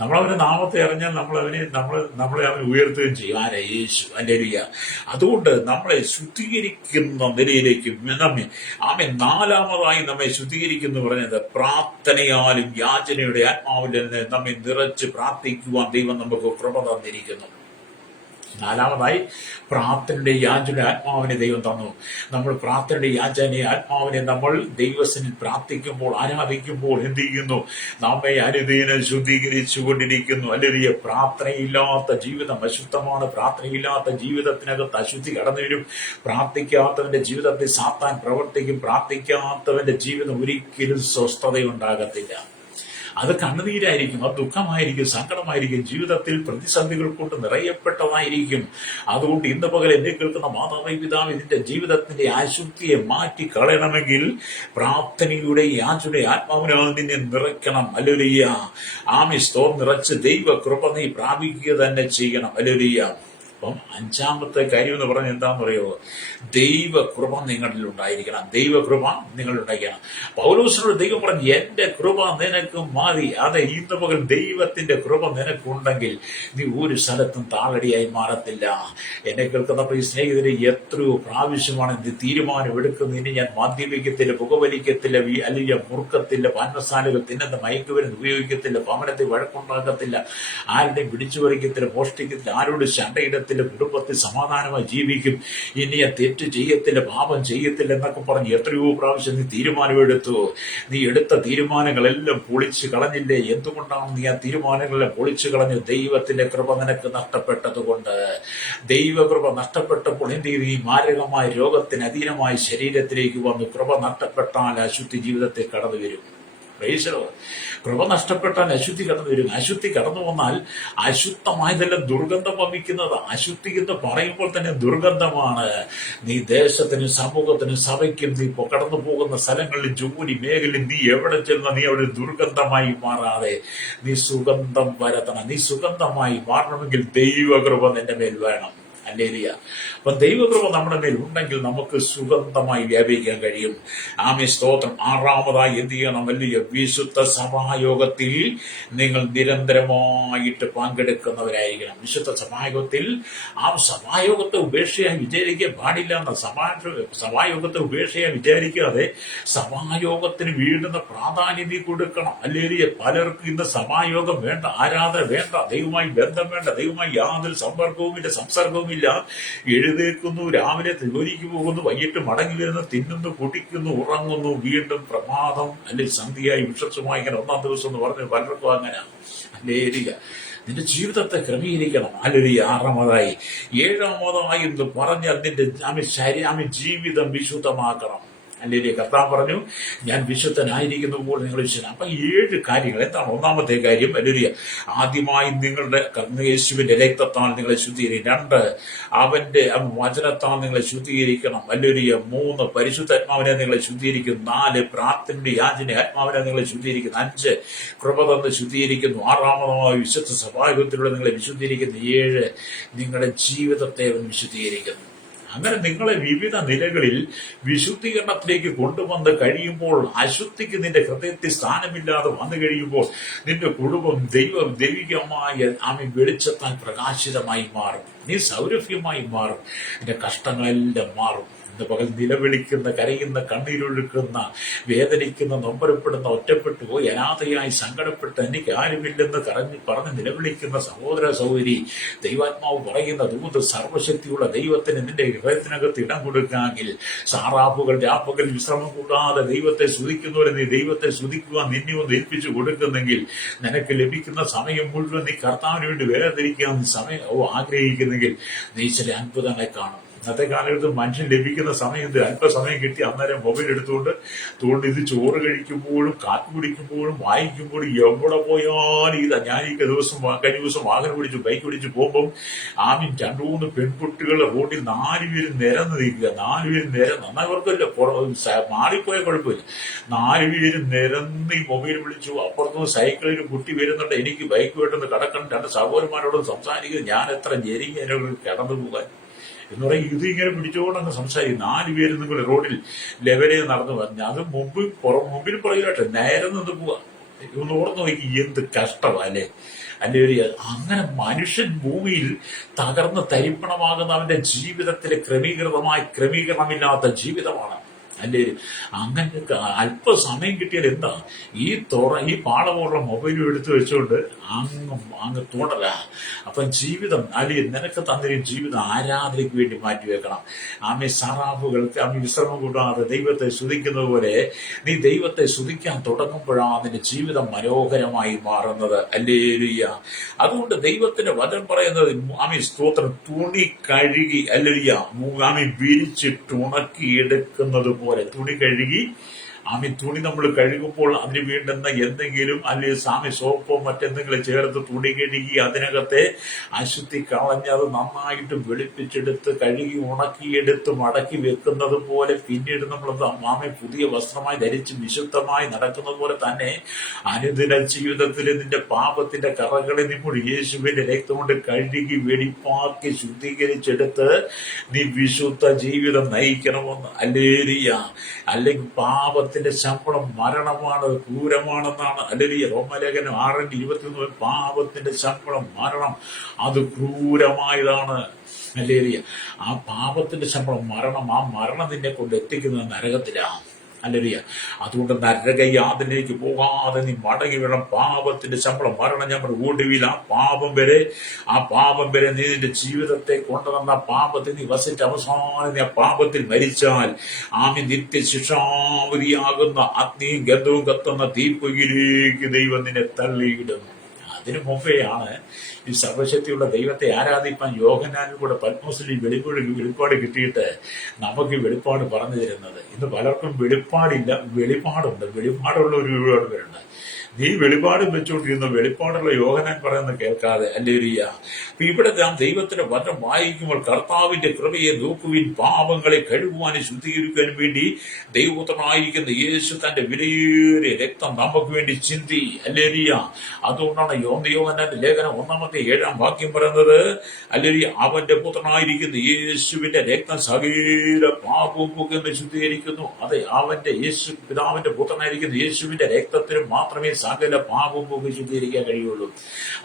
നമ്മളവന്റെ നാമത്തെ അറിഞ്ഞാൽ നമ്മളെ അവൻ ഉയർത്തുകയും ചെയ്യും. ആരെ? യേശു. ഹല്ലേലൂയ. അതുകൊണ്ട് നമ്മളെ ശുദ്ധീകരിക്കുന്ന നിലയിലേക്ക് നാലാമതായി നമ്മെ ശുദ്ധീകരിക്കുന്നു പറഞ്ഞത് പ്രാർത്ഥനയാലും യാചനയുടെ ആത്മാവിൽ നമ്മെ നിറച്ച് പ്രാർത്ഥിക്കുവാൻ ദൈവം നമുക്ക് കൃപ തന്നിരിക്കുന്നു. നാലാമതായി പ്രാർത്ഥനയുടെ യാചന ആത്മാവിനെ ദൈവം തന്നു. നമ്മൾ പ്രാർത്ഥനയുടെ യാചന ആത്മാവിനെ നമ്മൾ ദൈവസനിൽ പ്രാർത്ഥിക്കുമ്പോൾ, ആരാധിക്കുമ്പോൾ എന്ത് ചെയ്യുന്നു? നമ്മെ അനുദിനം ശുദ്ധീകരിച്ചു കൊണ്ടിരിക്കുന്നു. അല്ലെങ്കിൽ പ്രാർത്ഥനയില്ലാത്ത ജീവിതം അശുദ്ധമാണ്. പ്രാർത്ഥനയില്ലാത്ത ജീവിതത്തിനകത്ത് അശുദ്ധി കടന്നു വരും. പ്രാർത്ഥിക്കാത്തവന്റെ ജീവിതത്തിൽ സാത്താൻ പ്രവർത്തിക്കും. പ്രാർത്ഥിക്കാത്തവന്റെ ജീവിതം ഒരിക്കലും സ്വസ്ഥതയുണ്ടാകത്തില്ല. അത് കണ്ണുനീരായിരിക്കും, അത് ദുഃഖമായിരിക്കും, സങ്കടമായിരിക്കും, ജീവിതത്തിൽ പ്രതിസന്ധികൾ കൊണ്ട് നിറയപ്പെട്ടതായിരിക്കും. അതുകൊണ്ട് ഇന്ന് പകൽ എന്നെ കേൾക്കുന്ന മാതാവി പിതാവ്, ഇതിന്റെ ജീവിതത്തിന്റെ അശുദ്ധിയെ മാറ്റി കളയണമെങ്കിൽ പ്രാർത്ഥനയുടെ യാചനയുടെ ആത്മാവിനാൽ നിന്നെ നിറയ്ക്കണം. ഹല്ലേലൂയ. സ്തോത്രം നിറച്ച് ദൈവ കൃപ നീ പ്രാപിക്കുക തന്നെ ചെയ്യണം. ഹല്ലേലൂയ. അപ്പം അഞ്ചാമത്തെ കാര്യം എന്ന് പറഞ്ഞാൽ എന്താണെന്ന് പറയുമോ? ദൈവകൃപ നിങ്ങളിൽ ഉണ്ടായിരിക്കണം. ദൈവകൃപ നിങ്ങളിൽ ഉണ്ടായിരിക്കണം. പൗലോസിനോട് ദൈവം പറഞ്ഞു, എന്റെ കൃപ നിനക്ക് മതി. അതെ, ഇന്ന് പകൽ ദൈവത്തിന്റെ കൃപ നിനക്കുണ്ടെങ്കിൽ നീ ഒരു സ്ഥലത്തും താളടിയായി മാറത്തില്ല. എന്നെ കേൾക്കുന്ന ഈ സ്നേഹിതരെ, എത്രയോ പ്രാവശ്യമാണ് നീ തീരുമാനമെടുക്കുന്നത്, ഇനി ഞാൻ മദ്യപിക്കത്തില്ല, പുകവലിക്കത്തില്ല, അല്ലെങ്കിൽ മുറുക്കത്തില്ല, പാനസാലകൾ തിന്നുന്ന മയക്കുമരുന്ന് ഉപയോഗിക്കത്തില്ല, ഭവനത്തിൽ വഴക്കുണ്ടാക്കത്തില്ല, ആരുടെയും പിടിച്ചു പറിക്കത്തില്ല, മോഷ്ടിക്കത്തില്ല, ആരോട് ശണ്ടയിടത്തില്ല, കുടുംബത്തിൽ സമാധാനമായി ജീവിക്കും, ഇനി തെറ്റ് ചെയ്യത്തില്ല, പാപം ചെയ്യത്തില്ല എന്നൊക്കെ പറഞ്ഞ് എത്രയോ പ്രാവശ്യം നീ തീരുമാനമെടുത്തു. നീ എടുത്ത തീരുമാനങ്ങളെല്ലാം പൊളിച്ചു കളഞ്ഞില്ലേ? എന്തുകൊണ്ടാണ് നീ ആ തീരുമാനങ്ങളെല്ലാം പൊളിച്ചു കളഞ്ഞു? ദൈവത്തിന്റെ കൃപ നിനക്ക് നഷ്ടപ്പെട്ടത് കൊണ്ട്. ദൈവകൃപ നഷ്ടപ്പെട്ടപ്പോൾ എന്ത് ചെയ്തു? ഈ മാരകമായ രോഗത്തിന് അധീനമായ ശരീരത്തിലേക്ക് വന്നു. കൃപ നഷ്ടപ്പെട്ടാൽ അശുദ്ധി ജീവിതത്തിൽ കടന്നു വരും. കൃപ നഷ്ടപ്പെട്ടാൽ അശുദ്ധി കടന്നു വരും. അശുദ്ധി കടന്നു വന്നാൽ അശുദ്ധമായതെല്ലാം ദുർഗന്ധം വമിക്കുന്നത്. അശുദ്ധി എന്ന് പറയുമ്പോൾ തന്നെ ദുർഗന്ധമാണ്. നീ ദേശത്തിനും സമൂഹത്തിനും സഭയ്ക്കും നീ കടന്നു പോകുന്ന സ്ഥലങ്ങളിൽ, ജോലി മേഖലയിൽ, നീ എവിടെ ചെല്ലുന്ന നീ അവിടെ ദുർഗന്ധമായി മാറാതെ നീ സുഗന്ധം വരുത്തണം. നീ സുഗന്ധമായി മാറണമെങ്കിൽ ദൈവകൃപ നിന്റെ മേൽ വേണം. ഹല്ലേലൂയ. അപ്പൊ ദൈവകൃപ നമ്മുടെ മേൽ ഉണ്ടെങ്കിൽ നമുക്ക് സുഗന്ധമായി വ്യാപിക്കാൻ കഴിയും. സ്തോത്രം. ആറാമതായി എന്ത് ചെയ്യണം? വലിയ വിശുദ്ധ സഭായോഗത്തിൽ നിങ്ങൾ നിരന്തരമായിട്ട് പങ്കെടുക്കുന്നവരായിരിക്കണം. വിശുദ്ധ സഭായോഗത്തിൽ സഭായോഗത്തെ ഉപേക്ഷയായി വിചാരിക്കാൻ പാടില്ല എന്ന സഭായോഗത്തെ ഉപേക്ഷയായി വിചാരിക്കാതെ സഭായോഗത്തിന് വീണ്ടുന്ന പ്രാധാന്യം നീ കൊടുക്കണം. ഹല്ലേലൂയ. പലർക്കും ഇന്ന് സഭായോഗം വേണ്ട, ആരാധന വേണ്ട, ദൈവമായി ബന്ധം വേണ്ട, ദൈവമായി യാതൊരു സമ്പർക്കവുമില്ല, സംസർഗവുമില്ല. എഴുന്നേൽക്കുന്നു, രാവിലെ ജോലിക്ക് പോകുന്നു, വൈകിട്ട് മടങ്ങി വരുന്നു, തിന്നുന്നു, കുടിക്കുന്നു, ഉറങ്ങുന്നു, വീണ്ടും പ്രഭാതം അല്ലെങ്കിൽ സന്ധ്യയായി വിശ്വസമായി ഇങ്ങനെ ഒന്നാം ദിവസം എന്ന് പറഞ്ഞു പലർക്കും അങ്ങനെ. ഹല്ലേലൂയ. നിന്റെ ജീവിതത്തെ ക്രമീകരിക്കണം. ഹല്ലേലൂയ. ആറാമതായി. ഏഴാമതായി എന്ന് പറഞ്ഞാൽ നിന്റെ ജീവിതം വിശുദ്ധമാക്കണം. ഹല്ലേലൂയ. കർത്താവ് പറഞ്ഞു, ഞാൻ വിശുദ്ധനായിരിക്കുന്ന പോലെ നിങ്ങൾ വിശുദ്ധ. അപ്പൊ 7 കാര്യങ്ങൾ എന്താണ്? ഒന്നാമത്തെ കാര്യം, ഹല്ലേലൂയ, ആദ്യമായി നിങ്ങളുടെ യേശുവിന്റെ രക്തത്താൽ നിങ്ങളെ ശുദ്ധീകരിക്കും. 2, അവന്റെ വചനത്താൽ നിങ്ങളെ ശുദ്ധീകരിക്കണം. ഹല്ലേലൂയ. 3, പരിശുദ്ധാത്മാവിനെ നിങ്ങളെ ശുദ്ധീകരിക്കും. 4, പ്രാർത്ഥനയുടെ യാചന ആത്മാവിനെ നിങ്ങളെ ശുദ്ധീകരിക്കുന്നു. 5, കൃപ തന്ന് ശുദ്ധീകരിക്കുന്നു. 6, വിശുദ്ധ സഭായോഗത്തിലൂടെ നിങ്ങളെ വിശുദ്ധീകരിക്കുന്നു. 7, നിങ്ങളുടെ ജീവിതത്തെ അവൻ വിശുദ്ധീകരിക്കുന്നു. അങ്ങനെ നിങ്ങളെ വിവിധ നിലകളിൽ വിശുദ്ധീകരണത്തിലേക്ക് കൊണ്ടുവന്ന് കഴിയുമ്പോൾ, അശുദ്ധിക്ക് നിന്റെ ഹൃദയത്തിൽ സ്ഥാനമില്ലാതെ വന്നു കഴിയുമ്പോൾ, നിന്റെ കുടുംബം ദൈവികമായ വെളിച്ചത്താൽ പ്രകാശിതമായി മാറും. നീ സൗരഭ്യമായി മാറും. നിന്റെ കഷ്ടങ്ങളെല്ലാം മാറും. ഇന്ന് പകൽ നിലവിളിക്കുന്ന, കരയുന്ന, കണ്ണീരൊഴുക്കുന്ന, വേദനിക്കുന്ന, നൊമ്പരപ്പെടുന്ന, ഒറ്റപ്പെട്ടു പോയി അനാഥയായി സങ്കടപ്പെട്ട് എനിക്ക് ആരുമില്ലെന്ന് പറഞ്ഞ് നിലവിളിക്കുന്ന സഹോദര സഹോദരി, ദൈവാത്മാവ് പറയുന്ന ദൂത്, സർവശക്തിയുള്ള ദൈവത്തിന് നിന്റെ ഹൃദയത്തിനകത്ത് ഇടം കൊടുക്കാമെങ്കിൽ, സാറാപ്പുകൾ രാപ്പകൽ വിശ്രമം കൂടാതെ ദൈവത്തെ സ്തുതിക്കുന്നവരെ നീ ദൈവത്തെ സ്തുതിക്കുവാൻ നിന്നെ ഒന്ന് ഏൽപ്പിച്ചു കൊടുക്കുന്നെങ്കിൽ, നിനക്ക് ലഭിക്കുന്ന സമയം മുഴുവൻ നീ കർത്താവിന് വേണ്ടി വേദനിക്കാൻ ആഗ്രഹിക്കുന്നെങ്കിൽ, നീ ചില അത്ഭുതങ്ങളെ കാണും. ഇന്നത്തെ കാലത്ത് മനുഷ്യൻ ലഭിക്കുന്ന സമയം അല്പസമയം കിട്ടി അന്നേരം മൊബൈൽ എടുത്തുകൊണ്ട് ഇത് ചോറ് കഴിക്കുമ്പോഴും, കാപ്പി കുടിക്കുമ്പോഴും, വായിക്കുമ്പോഴും, എവിടെ പോയാലും ഇതാ. ഞാൻ കഴിഞ്ഞ ദിവസം വാഹനം പിടിച്ചു, ബൈക്ക് പിടിച്ച് പോകുമ്പോൾ 2-3 പെൺകുട്ടികൾ റോഡിൽ 4 പേര് നിരന്ന് നിൽക്കുക. 4 പേര് നിരന്ന്, എന്നാൽ അവർക്കല്ല മാറിപ്പോയ കുഴപ്പമില്ല. 4 പേര് നിരന്ന് ഈ മൊബൈൽ വിളിച്ചു. അപ്പുറത്തുനിന്ന് സൈക്കിളിൽ കുട്ടി വരുന്നുണ്ട്. എനിക്ക് ബൈക്ക് വേണ്ടെന്ന് കടക്കണം. 2 സഹോദരന്മാരോട് സംസാരിക്കുന്നത്, ഞാൻ എത്ര ഞെരുങ്ങി കിടന്നു പോകാൻ എന്ന് പറയും. ഇത് ഇങ്ങനെ പിടിച്ചുകൊണ്ടങ്ങ് സംസാരിക്കും. 4 പേര് നിങ്ങൾ റോഡിൽ ലെവലേ നടന്നു പറഞ്ഞു. അത് മുമ്പിൽ പുറകിലാട്ടെ നേരെ നിന്ന് പോവാ. ഒന്ന് ഓർത്ത് നോക്കി, എന്ത് കഷ്ടമല്ലേ. അല്ലെ അങ്ങനെ മനുഷ്യൻ ഭൂമിയിൽ തകർന്ന് തരിപ്പണമാകുന്ന അവന്റെ ജീവിതത്തിലെ ക്രമീകരണമില്ലാത്ത ജീവിതമാണ്. അല്ലേ? അങ്ങനെ അല്പസമയം കിട്ടിയാൽ എന്താ, ഈ പാടമുള്ള മൊബൈലും എടുത്തു വെച്ചുകൊണ്ട് അങ്ങ് തുടരാ. അപ്പം ജീവിതം അല്ലെങ്കിൽ നിനക്ക് തന്നിരും ജീവിതം ആരാധനയ്ക്ക് വേണ്ടി മാറ്റിവെക്കണം. സറാഫുകൾക്ക് വിശ്രമം കൂടാതെ ദൈവത്തെ സ്തുതിക്കുന്നത് പോലെ നീ ദൈവത്തെ സ്തുതിക്കാൻ തുടങ്ങുമ്പോഴാണ് നിന്റെ ജീവിതം മനോഹരമായി മാറുന്നത്. ഹല്ലേലൂയ. അതുകൊണ്ട് ദൈവത്തിന്റെ വചനം പറയുന്നത്, സ്തോത്രം, തുണി കഴുകി വിരിച്ചിട്ട് ഉണക്കിയെടുക്കുന്നത് പോലെ തുണി കഴുകി തുണി നമ്മൾ കഴുകുമ്പോൾ അതിന് വേണ്ടുന്ന എന്തെങ്കിലും അല്ലെങ്കിൽ സോപ്പോ മറ്റെന്തെങ്കിലും ചേർത്ത് തുണി കഴുകി അതിനകത്തെ അശുദ്ധി കളഞ്ഞ് അത് നന്നായിട്ട് വെളുപ്പിച്ചെടുത്ത് കഴുകി ഉണക്കിയെടുത്ത് മടക്കി വെക്കുന്നത് പോലെ പിന്നീട് നമ്മൾ പുതിയ വസ്ത്രമായി ധരിച്ച് വിശുദ്ധമായി നടക്കുന്നത് പോലെ തന്നെ അനുദിന ജീവിതത്തിൽ നിന്റെ പാപത്തിന്റെ കറകളെ നിങ്ങൾ യേശുവിന്റെ രക്തം കൊണ്ട് കഴുകി വെടിപ്പാക്കി ശുദ്ധീകരിച്ചെടുത്ത് നീ വിശുദ്ധ ജീവിതം നയിക്കണമെന്ന്. ഹല്ലേലൂയ. അല്ലെങ്കിൽ പാപത്തിന്റെ ശമ്പളം മരണമാണ്, ക്രൂരമാണെന്നാണ്. അല്ലെങ്കിൽ റോമലേഖനം 6:21 പാപത്തിന്റെ ശമ്പളം മരണം, അത് ക്രൂരമായതാണ്. അല്ലെങ്കിൽ ആ പാപത്തിന്റെ ശമ്പളം മരണം. ആ മരണം നിന്നെ കൊണ്ട് എത്തിക്കുന്നത് നരകത്തിലാണ്. ഹല്ലേലൂയ. അതുകൊണ്ട് നരകയാതനയിലേക്ക് പോകാതെ നീ മടങ്ങി വേണം. പാപത്തിന്റെ ശമ്പളം മരണം. ഞാൻ ഒടുവിൽ ആ പാപം വരെ നീ നിന്റെ ജീവിതത്തെ കൊണ്ടുവന്ന പാപത്തിൽ നീ വസിച്ച് അവസാനം നീ ആ പാപത്തിൽ മരിച്ചാൽ നിത്യശിക്ഷാവധിയാകുന്ന അഗ്നിയും ഗന്ധവും കത്തുന്ന തീപ്പൊയ്യിലേക്ക് ദൈവം നിന്നെ തള്ളിയിടും. അതിനു മുമ്പെയാണ് ഈ സർവശക്തിയുള്ള ദൈവത്തെ ആരാധിപ്പാൻ യോഹന്നാനും കൂടെ പത്മോസിൽ വെളിപ്പാട് കിട്ടിയിട്ട് നമുക്ക് വെളിപ്പാട് പറഞ്ഞു തരുന്നത്. ഇന്ന് പലർക്കും വെളിപ്പാടില്ല, വെളിപ്പാടുണ്ട്. വെളിപ്പാടുള്ള ഒരുപാട് പേരുണ്ട്. നീ വെളിപ്പാടും വെച്ചുകൊണ്ടിരുന്ന വെളിപ്പാടുള്ള യോഹന്നാൻ പറയുന്നത് കേൾക്കാതെ. ഹല്ലേലൂയ. അപ്പൊ ഇവിടെ നാം ദൈവത്തിന്റെ വചനം വായിക്കുമ്പോൾ കർത്താവിന്റെ കൃപയെ നോക്കുവിൻ, പാപങ്ങളെ കഴുകുവാനും ശുദ്ധീകരിക്കാനും വേണ്ടി ദൈവപുത്രനായിരിക്കുന്ന യേശു തന്റെ വിലയേറിയ രക്തം നമുക്ക് വേണ്ടി ചിന്തി. ഹല്ലേലൂയ. അതുകൊണ്ടാണ് യോഹന്നാന്റെ ലേഖനം 1-7 വാക്യം പറയുന്നത്, ഹല്ലേലൂയ, അവന്റെ പുത്രനായിരിക്കുന്ന യേശുവിന്റെ രക്തം സകല പാപവും പുകന്ന് ശുദ്ധീകരിക്കുന്നു. അതെ, പിതാവിന്റെ പുത്രനായിരിക്കുന്ന യേശുവിന്റെ രക്തത്തിന് മാത്രമേ സകല പാപവും പോയി ശുദ്ധീകരിക്കാൻ കഴിയുള്ളൂ.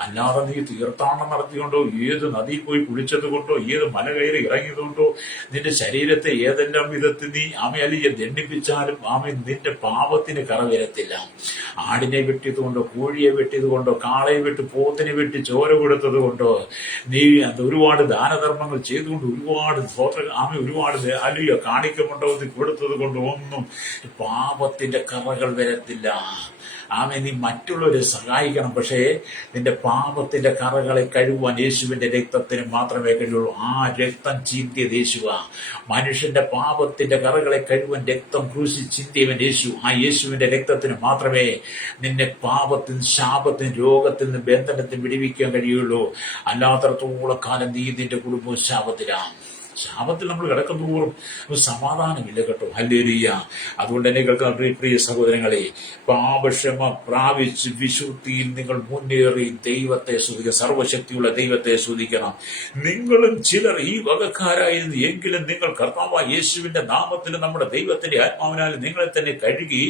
അല്ലാതെ നീ തീർത്ഥാടനം നടത്തിക്കൊണ്ടോ, ഏത് നദിയിൽ പോയി കുളിച്ചത് കൊണ്ടോ, ഏത് മല കയറി ഇറങ്ങിയത് കൊണ്ടോ നിന്റെ ശരീരത്തെ ഏതെല്ലാം വിധത്തിൽ നീ ദണ്ഡിപ്പിച്ചാലും നിന്റെ പാപത്തിന് കറ വരത്തില്ല. ആടിനെ വെട്ടിയത് കൊണ്ടോ, കോഴിയെ വെട്ടിയത് കൊണ്ടോ, കാളയെ വെട്ടി പോത്തിനെ വെട്ടി ചോര കൊടുത്തത് കൊണ്ടോ, നീ ഒരുപാട് ദാനധർമ്മങ്ങൾ ചെയ്തുകൊണ്ട് ഒരുപാട് കാണിക്കമുണ്ടോ കൊടുത്തത് കൊണ്ടോ ഒന്നും പാപത്തിന്റെ കറകൾ വരത്തില്ല. നീ മറ്റുള്ളവരെ സഹായിക്കണം. പക്ഷേ നിന്റെ പാപത്തിന്റെ കറകളെ കഴുകുവാൻ യേശുവിന്റെ രക്തത്തിന് മാത്രമേ കഴിയുള്ളൂ. ആ രക്തം ചിന്തിയത് യേശുവാ. മനുഷ്യന്റെ പാപത്തിന്റെ കറകളെ കഴുകുവാൻ രക്തം ക്രൂശിൽ ചിന്തിയവൻ യേശു. ആ യേശുവിന്റെ രക്തത്തിന് മാത്രമേ നിന്നെ പാപത്തിന്, ശാപത്തിന്, രോഗത്തിൽ നിന്ന്, ബന്ധനത്തിന് വിടുവിക്കാൻ കഴിയുള്ളൂ. അല്ലാത്തടത്തോളം കാലം നീ നിന്റെ കുടുംബവും ശാപത്തിലാണ്. ശാപത്തിൽ നമ്മൾ കിടക്കുന്നതോറും സമാധാനമില്ല കേട്ടോ. ഹല്ലേലൂയ. അതുകൊണ്ട് തന്നെ കേൾക്കുന്ന പ്രിയ സഹോദരങ്ങളെ, പാപക്ഷമ പ്രാപിച്ച് വിശുദ്ധിയിൽ നിങ്ങൾ മുന്നേറി ദൈവത്തെ സ്തുതിക്കുക, സർവശക്തിയുള്ള ദൈവത്തെ സ്തുതിക്കണം. നിങ്ങളും ചിലർ ഈ വകക്കാരായിരുന്നു എങ്കിലും നിങ്ങൾ കർത്താവായ യേശുവിന്റെ നാമത്തിൽ നമ്മുടെ ദൈവത്തിന്റെ ആത്മാവിനാൽ നിങ്ങളെ തന്നെ കഴുകി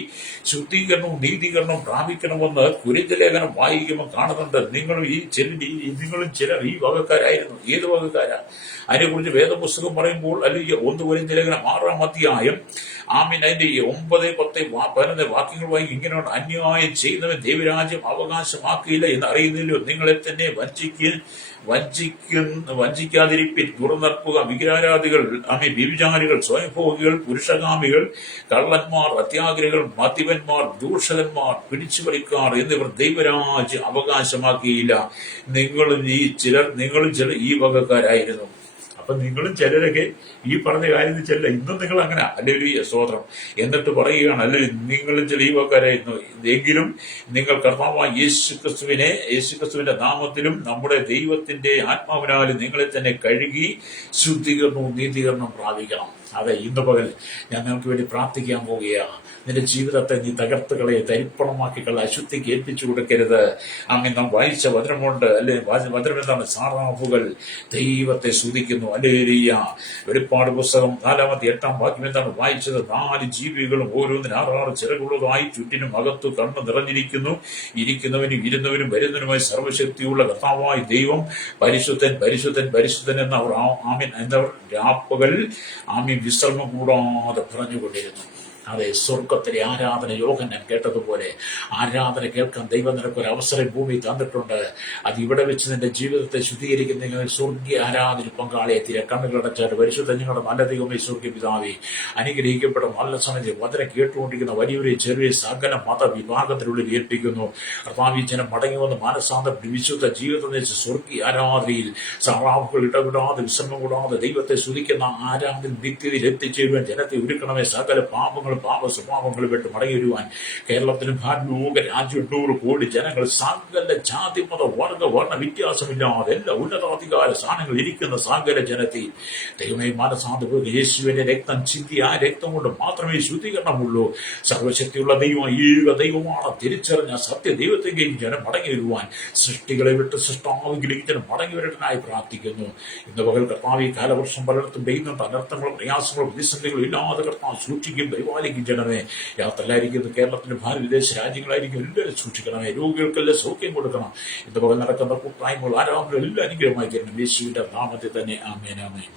ശുദ്ധീകരണവും നീതീകരണവും പ്രാപിക്കണമെന്ന് കുരിന്ത ലേഖനം വായിക്കുമ്പോൾ കാണുന്നുണ്ട്. നിങ്ങളും ചിലർ ഈ വകക്കാരായിരുന്നു. ഏത് വകക്കാരാ? അതിനെക്കുറിച്ച് വേദപുസ്തകം പറയുമ്പോൾ, അല്ലെങ്കിൽ 1 കൊരിന്ത്യർ ലേഖനം 6-ാം അധ്യായം അതിന്റെ 9, 10, 11 വാക്യങ്ങൾ വായിക്കും. ഇങ്ങനെയാണ്: അന്യായം ചെയ്യുന്നവൻ ദൈവരാജ്യം അവകാശമാക്കിയില്ല എന്ന് അറിയുന്നില്ലോ. നിങ്ങളെ തന്നെ വഞ്ചിക്കാതിരിപ്പിൻ. തുറന്നർപ്പുക, വിഗ്രഹാരാധികൾ, വ്യഭിചാരികൾ, സ്വയംഭോഗികൾ, പുരുഷകാമികൾ, കള്ളന്മാർ, അത്യാഗ്രഹികൾ, മദ്യപന്മാർ, ദൂഷകന്മാർ, പിടിച്ചുപറിക്കാർ എന്നിവർ ദൈവരാജ്യം അവകാശമാക്കിയില്ല. നിങ്ങളും ചിലർ ഈ വകക്കാരായിരുന്നു. അപ്പൊ നിങ്ങളും ചിലരൊക്കെ ഈ പറഞ്ഞ കാര്യത്തിൽ ചില ഇന്നും നിങ്ങൾ അങ്ങനെ ഹല്ലേലൂയ സ്തോത്രം എന്നിട്ട് പറയുകയാണ്, അല്ലെങ്കിൽ നിങ്ങളും ചില ഈ വകക്കാരായിരുന്നു എങ്കിലും നിങ്ങൾ കർത്താവായ യേശുക്രിസ്തുവിന്റെ നാമത്തിലും നമ്മുടെ ദൈവത്തിന്റെ ആത്മാവിനാലും നിങ്ങളെ തന്നെ കഴുകി ശുദ്ധീകരണവും നീതീകരണവും പ്രാപിക്കണം. അതെ, ഇന്ന് പകൽ ഞാൻ നിങ്ങൾക്ക് വേണ്ടി പ്രാർത്ഥിക്കാൻ പോവുകയാണ്. നിന്റെ ജീവിതത്തെ നീ തകർത്തുകളെ തരിപ്പണമാക്കിക്കള, അശുദ്ധിക്ക് ഏൽപ്പിച്ചു കൊടുക്കരുത്. അങ്ങനെ നാം വായിച്ച വചനമുണ്ട്, അല്ലെ? വചനം എന്താണ്? സാറാഫുകൾ ദൈവത്തെ സ്തുതിക്കുന്നു. ഹല്ലേലൂയ. വെളിപ്പാട് പുസ്തകം 4-8 വാക്യം എന്താണ് വായിച്ചത്? 4 ജീവികളും ഓരോന്നിന് 6 ചിറകുള്ളതായി ചുറ്റിനും അകത്തു കണ്ണു നിറഞ്ഞിരിക്കുന്നു. ഇരിക്കുന്നവനും ഇരുന്നവനും വരുന്നവനുമായി സർവശക്തിയുള്ള കർത്താവായ ദൈവം പരിശുദ്ധൻ പരിശുദ്ധൻ പരിശുദ്ധൻ എന്നവർ രാപ്പകൽ വിശ്രമം കൂടാതെ പറഞ്ഞുകൊണ്ടിരുന്നു. അതെ, സ്വർഗത്തിലെ ആരാധന യോഹന്നാൻ കേട്ടതുപോലെ ആരാധന കേൾക്കാൻ ദൈവം നിനക്കൊരു അവസരം ഭൂമി തന്നിട്ടുണ്ട്. അത് ഇവിടെ വെച്ച് നിന്റെ ജീവിതത്തെ ശുദ്ധീകരിക്കുന്ന സ്വർഗീയ ആരാധന പങ്കാളിയെ തീരെ കണ്ണുകളടച്ചാൽ പരിശുദ്ധ ഞങ്ങളുടെ നല്ല ദൈവമേ സ്വർഗീയ പിതാവേ, അനുഗ്രഹിക്കപ്പെട്ട നല്ല സമയത്ത് വചനം കേട്ടുകൊണ്ടിരിക്കുന്ന വലിയൊരു ചെറിയ സകല മതവിഭാഗത്തിനുള്ളിൽ ഏൽപ്പിക്കുന്നു. കർത്താവേ, ജനം മടങ്ങി വന്ന് മാനസാന്തരത്തിൽ വിശുദ്ധ ജീവിതം വെച്ച് സ്വർഗീയ ആരാധനയിൽ സറാഫുകൾ ഇടവിടാതെ വിശ്രമം കൂടാതെ ദൈവത്തെ സ്തുതിക്കുന്ന ആരാധന നിത്യതയിൽ എത്തിച്ചേരുവാൻ ജനത്തെ ഒരുക്കണമേ. സകല പാപങ്ങളും പാപ സ്വഭാവങ്ങൾ വിട്ട് മടങ്ങി വരുവാൻ കേരളത്തിലും ലോക രാജ്യം 100 കോടി ജനങ്ങൾ സകല ജാതി മത വർണ്ണ വ്യത്യാസമില്ലാതെ എല്ലാ ഉന്നതാധികാര സ്ഥാനങ്ങൾ ഇരിക്കുന്ന സകല ജനത്തെ ദൈവമേ മാനസാന്തരം യേശുവിന്റെ രക്തം ചിന്തി, ആ രക്തം കൊണ്ട് മാത്രമേ ശുദ്ധീകരണമുള്ളൂ. സർവശക്തിയുള്ള ദൈവം ഏക ദൈവമാണ് തിരിച്ചറിഞ്ഞ സത്യ ദൈവത്തെങ്കിലും ജനം മടങ്ങി വരുവാൻ, സൃഷ്ടികളെ വിട്ട് സൃഷ്ടാവെങ്കിലും ജനം മടങ്ങി വരട്ടാനായി പ്രാർത്ഥിക്കുന്നു. ഇന്ന് പകൽ കർത്താവ് ഈ കാലവർഷം പലയിടത്തും പെയ്യുന്നുണ്ട്. അനർത്ഥങ്ങളും പ്രയാസങ്ങളും പ്രതിസന്ധികളും ഇല്ലാതെ കർത്താവ് സൂക്ഷിക്കും, പരിപാലിക്കും ജനമേ. യാത്രയിലായിരിക്കും കേരളത്തിലെ വിദേശ രാജ്യങ്ങളായിരിക്കും എല്ലാവരും സൂക്ഷിക്കണമേ. രോഗികൾക്കെല്ലാം സൗഖ്യം കൊടുക്കണം. ഇന്ന് പകൽ നടക്കുന്ന കൂട്ടായ്മകൾ ആരാധനകൾ എല്ലാം അനുഗ്രഹമായി തരണം. യേശുവിന്റെ നാമത്തിൽ തന്നെ ആമേൻ ആമേൻ.